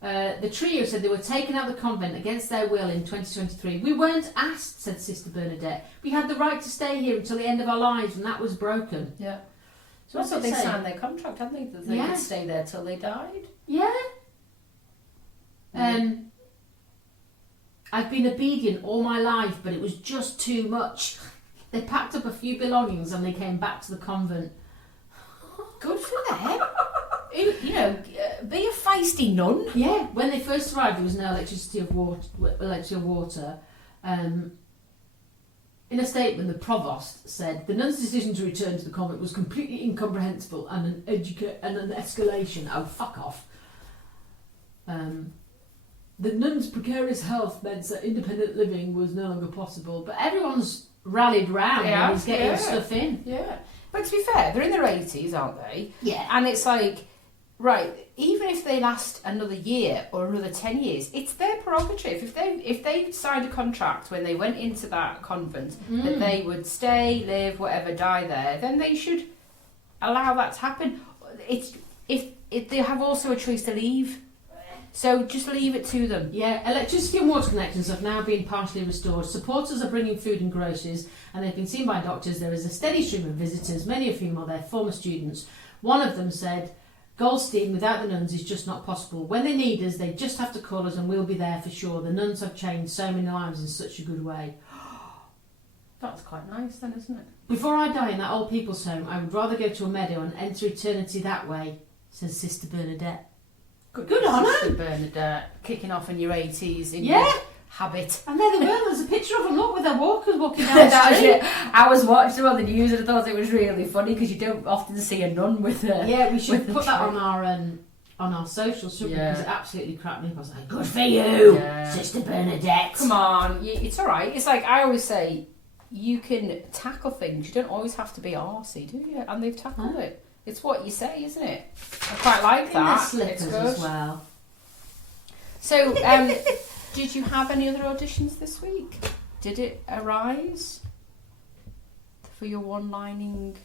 The trio said they were taken out of the convent against their will in 2023. We weren't asked, said Sister Bernadette. We had the right to stay here until the end of our lives, and that was broken. Yeah. So that's what they signed their contract, hadn't they? That they could stay there till they died. Yeah. I've been obedient all my life, but it was just too much. They packed up a few belongings and they came back to the convent. Good for them. Be a feisty nun. Yeah, when they first arrived, there was no electricity or water. In a statement, the provost said the nuns' decision to return to the convent was completely incomprehensible and an escalation. Oh, fuck off. The nuns' precarious health meant that independent living was no longer possible, but everyone's rallied round and is getting stuff in. Yeah. But to be fair, they're in their 80s, aren't they? Yeah. And it's like, right, even if they last another year or another 10 years, it's their prerogative. If they signed a contract when they went into that convent that they would stay, live, whatever, die there, then they should allow that to happen. If they have also a choice to leave. So just leave it to them. Yeah, electricity and water connections have now been partially restored. Supporters are bringing food and groceries, and they've been seen by doctors. There is a steady stream of visitors, many of whom are their former students. One of them said, Goldstein without the nuns is just not possible. When they need us, they just have to call us and we'll be there for sure. The nuns have changed so many lives in such a good way. That's quite nice then, isn't it? Before I die in that old people's home, I would rather go to a meadow and enter eternity that way, says Sister Bernadette. Good on her. Sister Bernadette, kicking off in your 80s in your habit. And there they were, there's a picture of them, look, with their walkers walking down the street. I was watching them on the news and I thought it was really funny because you don't often see a nun with a... Yeah, we should put that on our socials, shouldn't we? Because it absolutely cracked me up. I was like, good for you, Sister Bernadette. Come on, it's alright. It's like, I always say, you can tackle things. You don't always have to be arsey, do you? And they've tackled it. It's what you say, isn't it? I quite like that. Slippers It's good. as well. So, did you have any other auditions this week? Did it arise for your one-lining?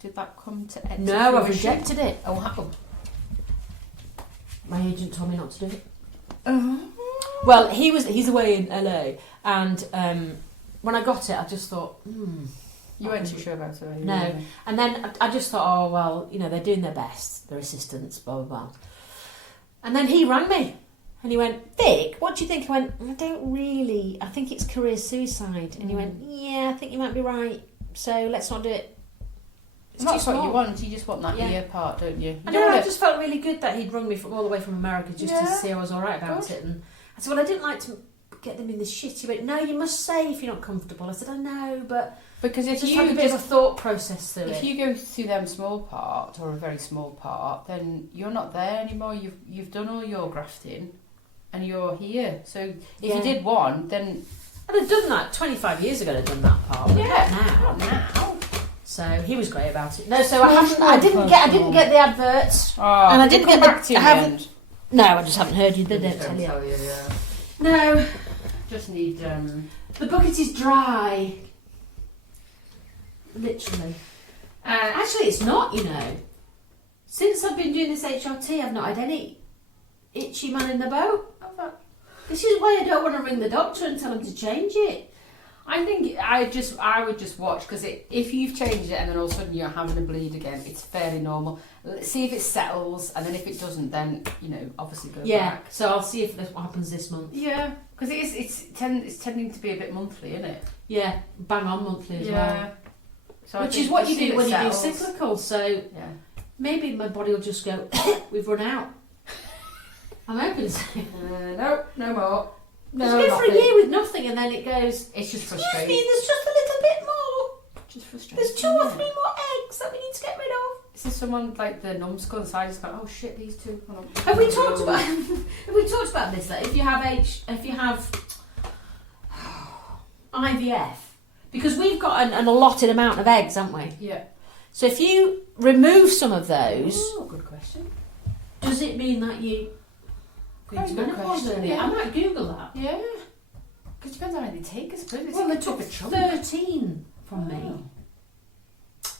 Did that come to fruition? No, I've rejected it. Oh, how? My agent told me not to do it. Oh. Well, he's away in LA, and when I got it, I just thought, You weren't too sure about it, were you? No. And then I just thought, oh, well, they're doing their best, their assistants, blah, blah, blah. And then he rang me, and he went, Vic, what do you think? I went, I don't really, I think it's career suicide. And he went, yeah, I think you might be right, so let's not do it. It's not what you want, you just want that ear part, don't you? I just felt really good that he'd rung me from all the way from America just to see I was alright about it. And I said, well, I didn't like to get them in the shit. He went, no, you must say if you're not comfortable. I said, I know, but because if you have a bit of a thought process through if you go through them small part or a very small part, then you're not there anymore. You've done all your grafting, and you're here. So if you did one, then I'd have done that 25 years ago. I'd have done that part. Not now. So he was great about it. No, so I didn't get the adverts, and I didn't get back to you. No, I just haven't heard you. They don't tell you. Yeah. No, Just need the bucket is dry. Literally. Actually, it's not. Since I've been doing this HRT, I've not had any itchy man in the boat. This is why I don't want to ring the doctor and tell him to change it. I think I would just watch, because if you've changed it and then all of a sudden you're having a bleed again, it's fairly normal. See if it settles, and then if it doesn't, then obviously go back. So I'll see if what happens this month. Yeah, because it's tending to be a bit monthly, isn't it? Yeah, bang on monthly as well. So which is what you do when you do cyclical. So maybe my body will just go, we've run out. I'm hoping so. No more. No, just go for a year with nothing, and then it goes. It's just Excuse frustrating. me, there's just a little bit more. Just frustrating. There's 2 or 3 more eggs that we need to get rid of. Is this someone like the numbskull inside has gone, oh shit, these 2? Have we talked about? Have we talked about this? That if you have IVF, because we've got an allotted amount of eggs, haven't we? Yeah. So if you remove some of those, good question. does it mean that you? Very good question. I might Google that. Yeah. Because it depends on how they take, I suppose. Well, they took 13 from me.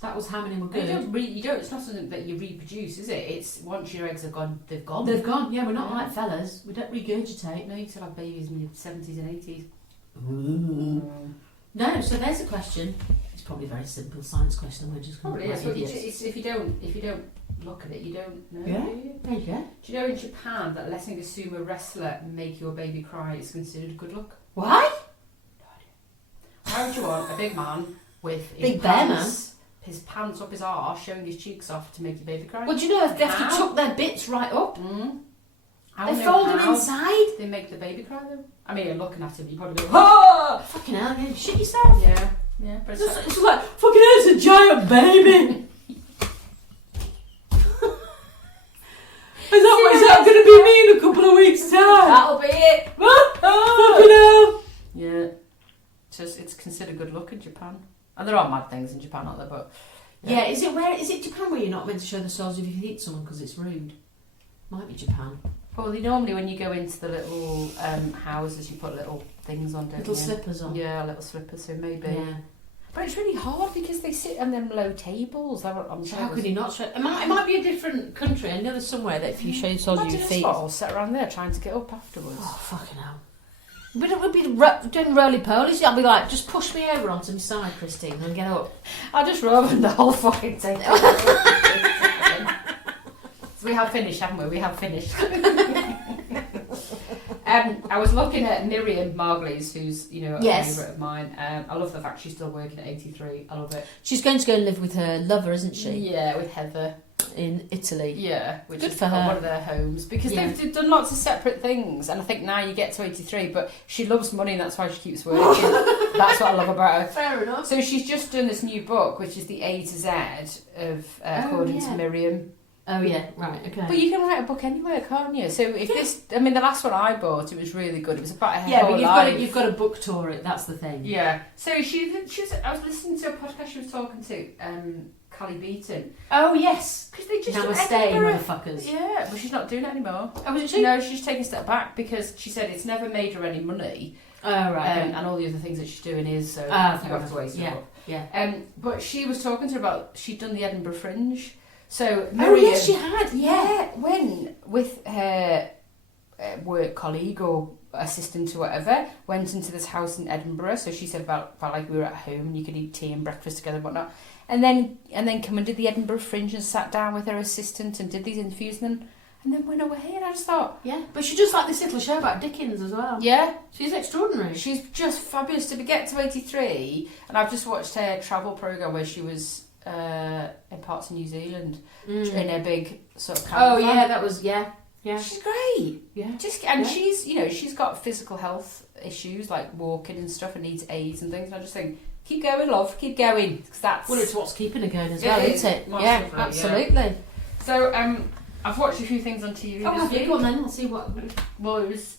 That was how many were good. It's not something that you reproduce, is it? It's once your eggs are gone, they've gone. They've gone. Yeah, we're not like fellas. We don't regurgitate. No, you still have babies in your 70s and 80s. Ooh. No, so there's a question. It's probably a very simple science question. We're just going to look like idiots. If you don't look at it, you don't know. Yeah. Do you? There you go. Do you know in Japan that letting a sumo wrestler make your baby cry is considered good luck? Why? Why would you want a big man with big bear man? His pants up his arse, showing his cheeks off to make your baby cry? Well, do you know if they have to tuck their bits right up? They fold them inside. They make the baby cry though. I mean, you're looking at him, you probably go, ah! Fucking hell, you shit yourself. Yeah. But it's like fucking hell, it's a giant baby. Is that going to be me in a couple of weeks' time? That'll be it. Fucking hell. Yeah. It's considered good luck in Japan. And there are mad things in Japan, aren't there? But yeah, is it Japan where you're not meant to show the soles if you hit someone because it's rude? Might be Japan. Well, normally when you go into the little houses, you put little things on, don't little you? Slippers on. Yeah, little slippers. So maybe. Yeah. But it's really hard because they sit on them low tables. So how could you not show? It might be a different country. I know there's somewhere that if you show the soles of your feet, all sit around there trying to get up afterwards. Oh fucking hell! We'd be doing roly-polies. I'll be like, just push me over onto my side, Christine, and get up. I'll just rub the whole fucking thing. So we have finished, haven't we? We have finished. I was looking at Miriam Margulies, who's a favourite of mine. I love the fact she's still working at 83. I love it. She's going to go and live with her lover, isn't she? Yeah, with Heather. In Italy. Yeah, which good is for her. One of their homes. Because they've done lots of separate things, and I think now you get to 83, but she loves money and that's why she keeps working. That's what I love about her. Fair enough. So she's just done this new book, which is the A to Z of according to Miriam. Oh yeah, right, okay. But you can write a book anywhere, can't you? So if the last one I bought, it was really good. It was about her whole life. You've got to book tour it. That's the thing. Yeah. So she was. I was listening to a podcast. She was talking to Callie Beaton. Oh yes, Because they just Namaste, motherfuckers. Yeah, but she's not doing it anymore. Oh, was it she? No, she's taking a step back because she said it's never made her any money. Oh right. And all the other things that she's doing is so you fair have to waste it yeah, up. yeah. But she was talking to her about she'd done the Edinburgh Fringe. So Oh yes, she had. yeah, when with her work colleague or assistant or whatever, went into this house in Edinburgh. So she said about like we were at home and you could eat tea and breakfast together and whatnot. And then come and did the Edinburgh Fringe and sat down with her assistant and did these interviews and then went away. And I just thought, Yeah, but she does like this little show about Dickens as well. yeah, She's extraordinary. she's just fabulous to get to 83. And I've just watched her travel programme where she was in parts of New Zealand in a big sort of camper Oh van. yeah, that was yeah. She's great. Yeah. She's got physical health issues like walking and stuff and needs aids and things. And I just think, keep going, love, keep going. 'Cause that's Well, it's what's keeping her going as It well, is, isn't it? massively, Yeah, yeah. absolutely. so. I've watched a few things on TV Oh, this have you? week. Go on then. I'll see what. Well, it was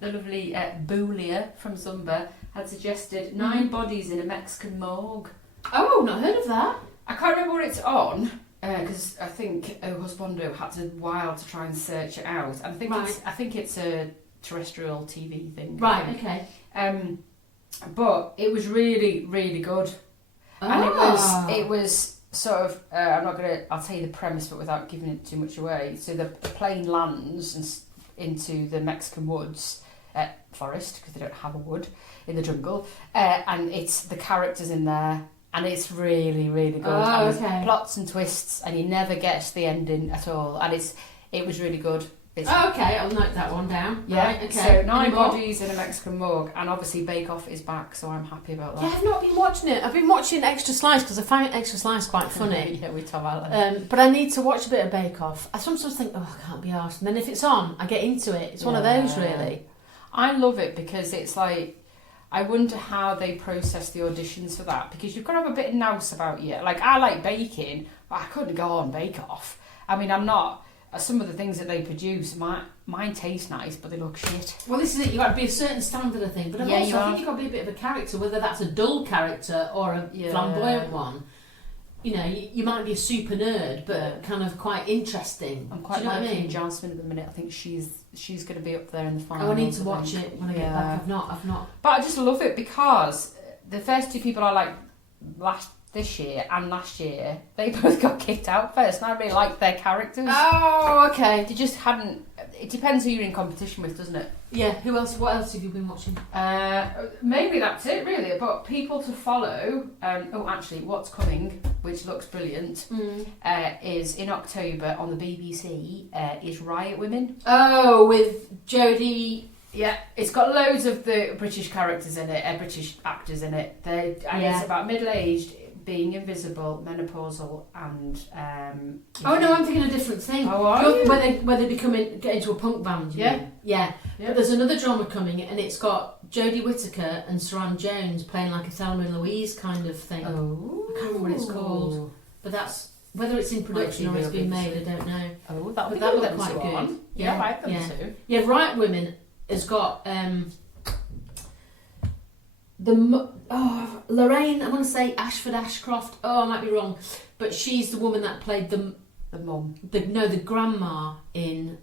the lovely Boulia from Zumba had suggested 9 bodies in a Mexican morgue. Oh, not heard of that. I can't remember what it's on because I think Husbando had to while to try and search it out. And I think it's a terrestrial TV thing. Right. Okay. But it was really, really good, and it was sort of. I'll tell you the premise, but without giving it too much away. So the plane lands into the Mexican woods. Forest, because they don't have a wood in the jungle, and it's the characters in there. And it's really, really good. Oh, and okay. Plots and twists, and you never get the ending at all. And it was really good. Oh, okay, I'll note that one down. Yeah, Right, okay. So 9 Any more? bodies in a Mexican morgue, and obviously Bake Off is back, so I'm happy about that. Yeah, I've not been watching it. I've been watching Extra Slice because I find Extra Slice quite funny. Yeah, with Thom Allen. But I need to watch a bit of Bake Off. I sometimes think, oh, I can't be arsed. And then if it's on, I get into it. It's one of those, really. I love it because it's like, I wonder how they process the auditions for that, because you've got to have a bit of nous about you. Like, I like baking, but I couldn't go on Bake Off. I mean, I'm not. Some of the things that they produce, mine taste nice, but they look shit. Well, this is it. You've got to be a certain standard, I think. But I think you've got to be a bit of a character, whether that's a dull character or a flamboyant one. You know, you might be a super nerd, but kind of quite interesting. I'm quite Do you know what I mean? Jasmine at the minute. I think she's going to be up there in the final. Oh, I need to watch it when I get back. I've not. But I just love it because the first 2 people I liked this year and last year, they both got kicked out first, and I really liked their characters. Oh, okay. They just hadn't. It depends who you're in competition with, doesn't it? Yeah. Who else? What else have you been watching? Maybe that's it, really. But people to follow. Actually, what's coming, which looks brilliant, is in October on the BBC. Is Riot Women? Oh, with Jodie. Yeah, it's got loads of the British characters in it, British actors in it. It's about middle-aged, being invisible, menopausal, and. Oh no, I'm thinking a different thing. Oh, are you? Where they get into a punk band. You mean? Yeah. But there's another drama coming, and it's got Jodie Whittaker and Saran Jones playing like a Thelma and Louise kind of thing. Oh, I can't remember what it's called, but that's whether it's in production or it's being made. I don't know. Oh, that looked quite good. Yeah, I like them too. Yeah, Riot Women has got Lorraine. I want to say Ashford-Ashcroft. Oh, I might be wrong, but she's the woman that played the mum. The grandma in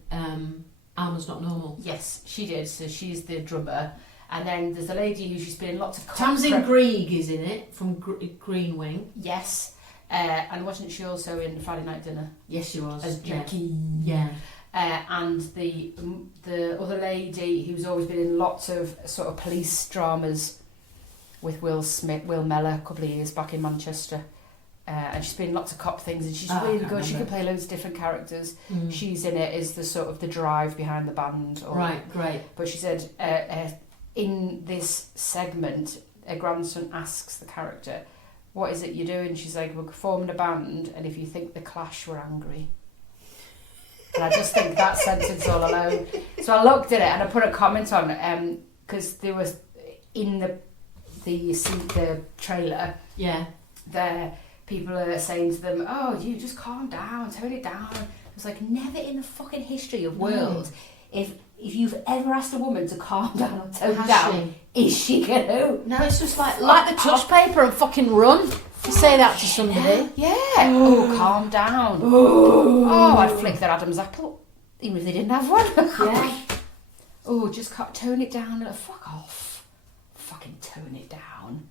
Alma's Not Normal. Yes, she did. So she's the drummer, and then there's a lady who she's been in lots of. Tamsin Greig is in it from Green Wing. Yes, and wasn't she also in Friday Night Dinner? Yes, she was as Jackie. Yeah. And the other lady who's always been in lots of sort of police dramas with Will Mellor a couple of years back in Manchester, and she's been in lots of cop things, and she's really good. She can play loads of different characters. She's in it as the sort of the drive behind the band. Right, great. But she said in this segment, a grandson asks the character, "What is it you're doing?" She's like, "We're forming a band, and if you think the Clash were angry." And I just think that sentence all alone. So I looked at it and I put a comment on it because there was in the trailer. Yeah. There, people are saying to them, "Oh, you just calm down, tone it down. was like, never in the fucking history of world, if you've ever asked a woman to calm down or tone down, is she gonna? No, it's just like the touch paper and fucking run. You say that to somebody. Yeah. Oh, calm down. Oh, I'd flick their Adam's apple, even if they didn't have one. Yeah. Oh, just tone it down. Fuck off. Fucking tone it down.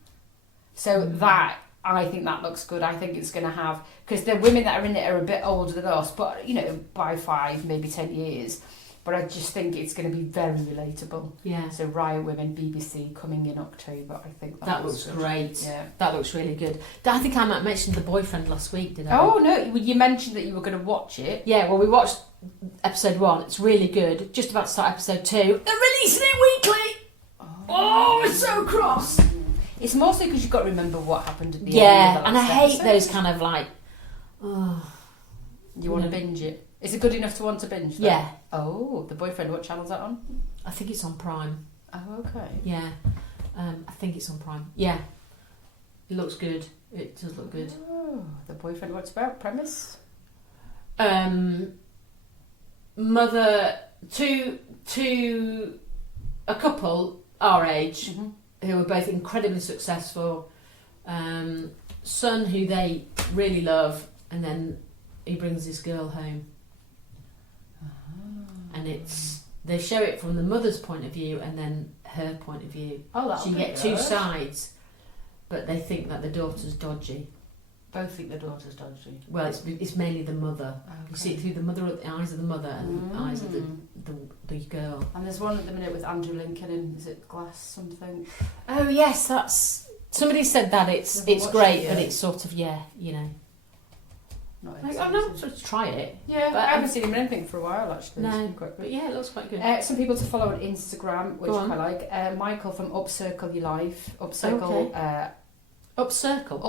So that, I think that looks good. I think it's going to have, because the women that are in it are a bit older than us, but, you know, by 5, maybe 10 years. But I just think it's going to be very relatable. Yeah. So Riot Women, BBC, coming in October. I think that looks good. great. Yeah. That looks really good. I think I might mention The Boyfriend last week, did I? Oh, no, you mentioned that you were going to watch it. Yeah, well, we watched episode 1. It's really good. Just about to start episode 2. They're releasing it weekly! Oh, it's so cross! It's mostly because you've got to remember what happened at the end of the Yeah, last and I hate episode. those kind of like... Oh, You want to binge it? Is it good enough to want to binge that? yeah. Oh, The Boyfriend, what channel's that on? I think it's on Prime. Oh, okay. Yeah. I think it's on Prime. Yeah. It looks good. It does look good. Oh, The Boyfriend, what's about? Premise? Mother... A couple our age who are both incredibly successful. Son who they really love, and then he brings this girl home. And they show it from the mother's point of view and then her point of view. Oh, that's so you get two sides, but they think that the daughter's dodgy. Both think the daughter's dodgy. Well, it's mainly the mother. Okay. You see it through the eyes of the mother and the eyes of the girl. And there's one at the minute with Andrew Lincoln in, is it Glass something? Oh yes, that's somebody said that it's great, but it's sort of you know. Not I'm not supposed to try it. Yeah, but I haven't seen him in anything for a while actually. No, but yeah, it looks quite good. Some people to follow on Instagram, which I like. Michael from Upcircle Your Life. Upcircle. Okay. Upcircle.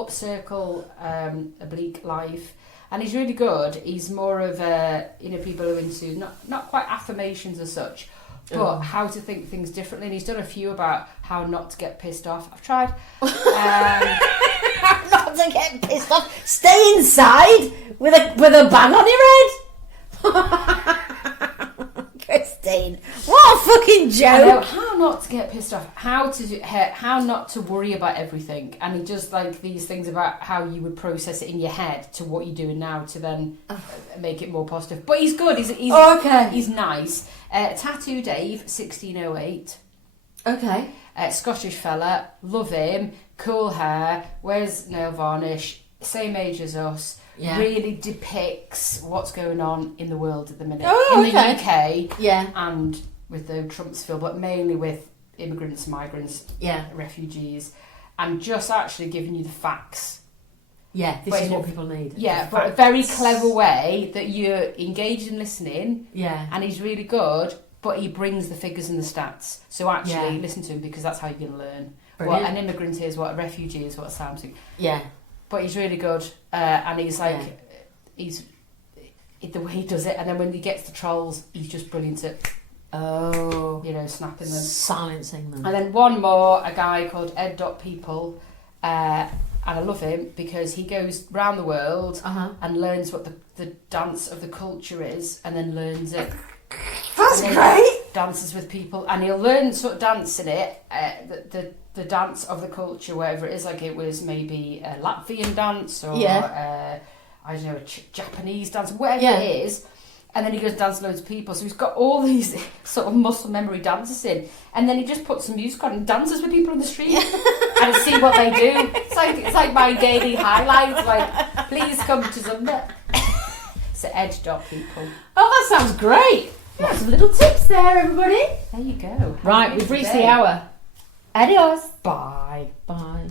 Oblique Life. And he's really good. He's more of people who are into not quite affirmations as such, but how to think things differently. And he's done a few about how not to get pissed off. I've tried. Not to get pissed off. Stay inside with a bag on your head. Christine, what a fucking joke! How not to get pissed off. How not to worry about everything. And he does like these things about how you would process it in your head to what you're doing now to then make it more positive. But he's good. He's okay. He's nice. Tattoo Dave 1608. Okay. Scottish fella, love him, cool hair, wears nail varnish, same age as us, really depicts what's going on in the world at the minute. In the UK, and with the Trumpsville, but mainly with immigrants, migrants, refugees, and just actually giving you the facts. Yeah, this is what people need. Yeah, but a very clever way that you're engaged in listening. Yeah. And he's really good. But he brings the figures and the stats. So actually, listen to him because that's how you're going to learn. Brilliant. What an immigrant is, what a refugee is, what a something. Yeah. But he's really good. And he's like, he's the way he does it. And then when he gets the trolls, he's just brilliant at, snapping them. Silencing them. And then one more, a guy called Ed.People. And I love him because he goes round the world and learns what the dance of the culture is and then learns it. That's great. Dances with people, and he'll learn sort of dance in it. The dance of the culture, wherever it is. Like it was maybe a Latvian dance or I don't know, a Japanese dance, whatever it is. And then he goes and dances loads of people. So he's got all these sort of muscle memory dances in, and then he just puts some music on and dances with people on the street and see what they do. It's like my daily highlights. Like, please come to Zumba. So Edge.People. Oh, that sounds great. Yeah, some little tips there, everybody. There you go. Right, we've reached the hour. Adios. Bye. Bye.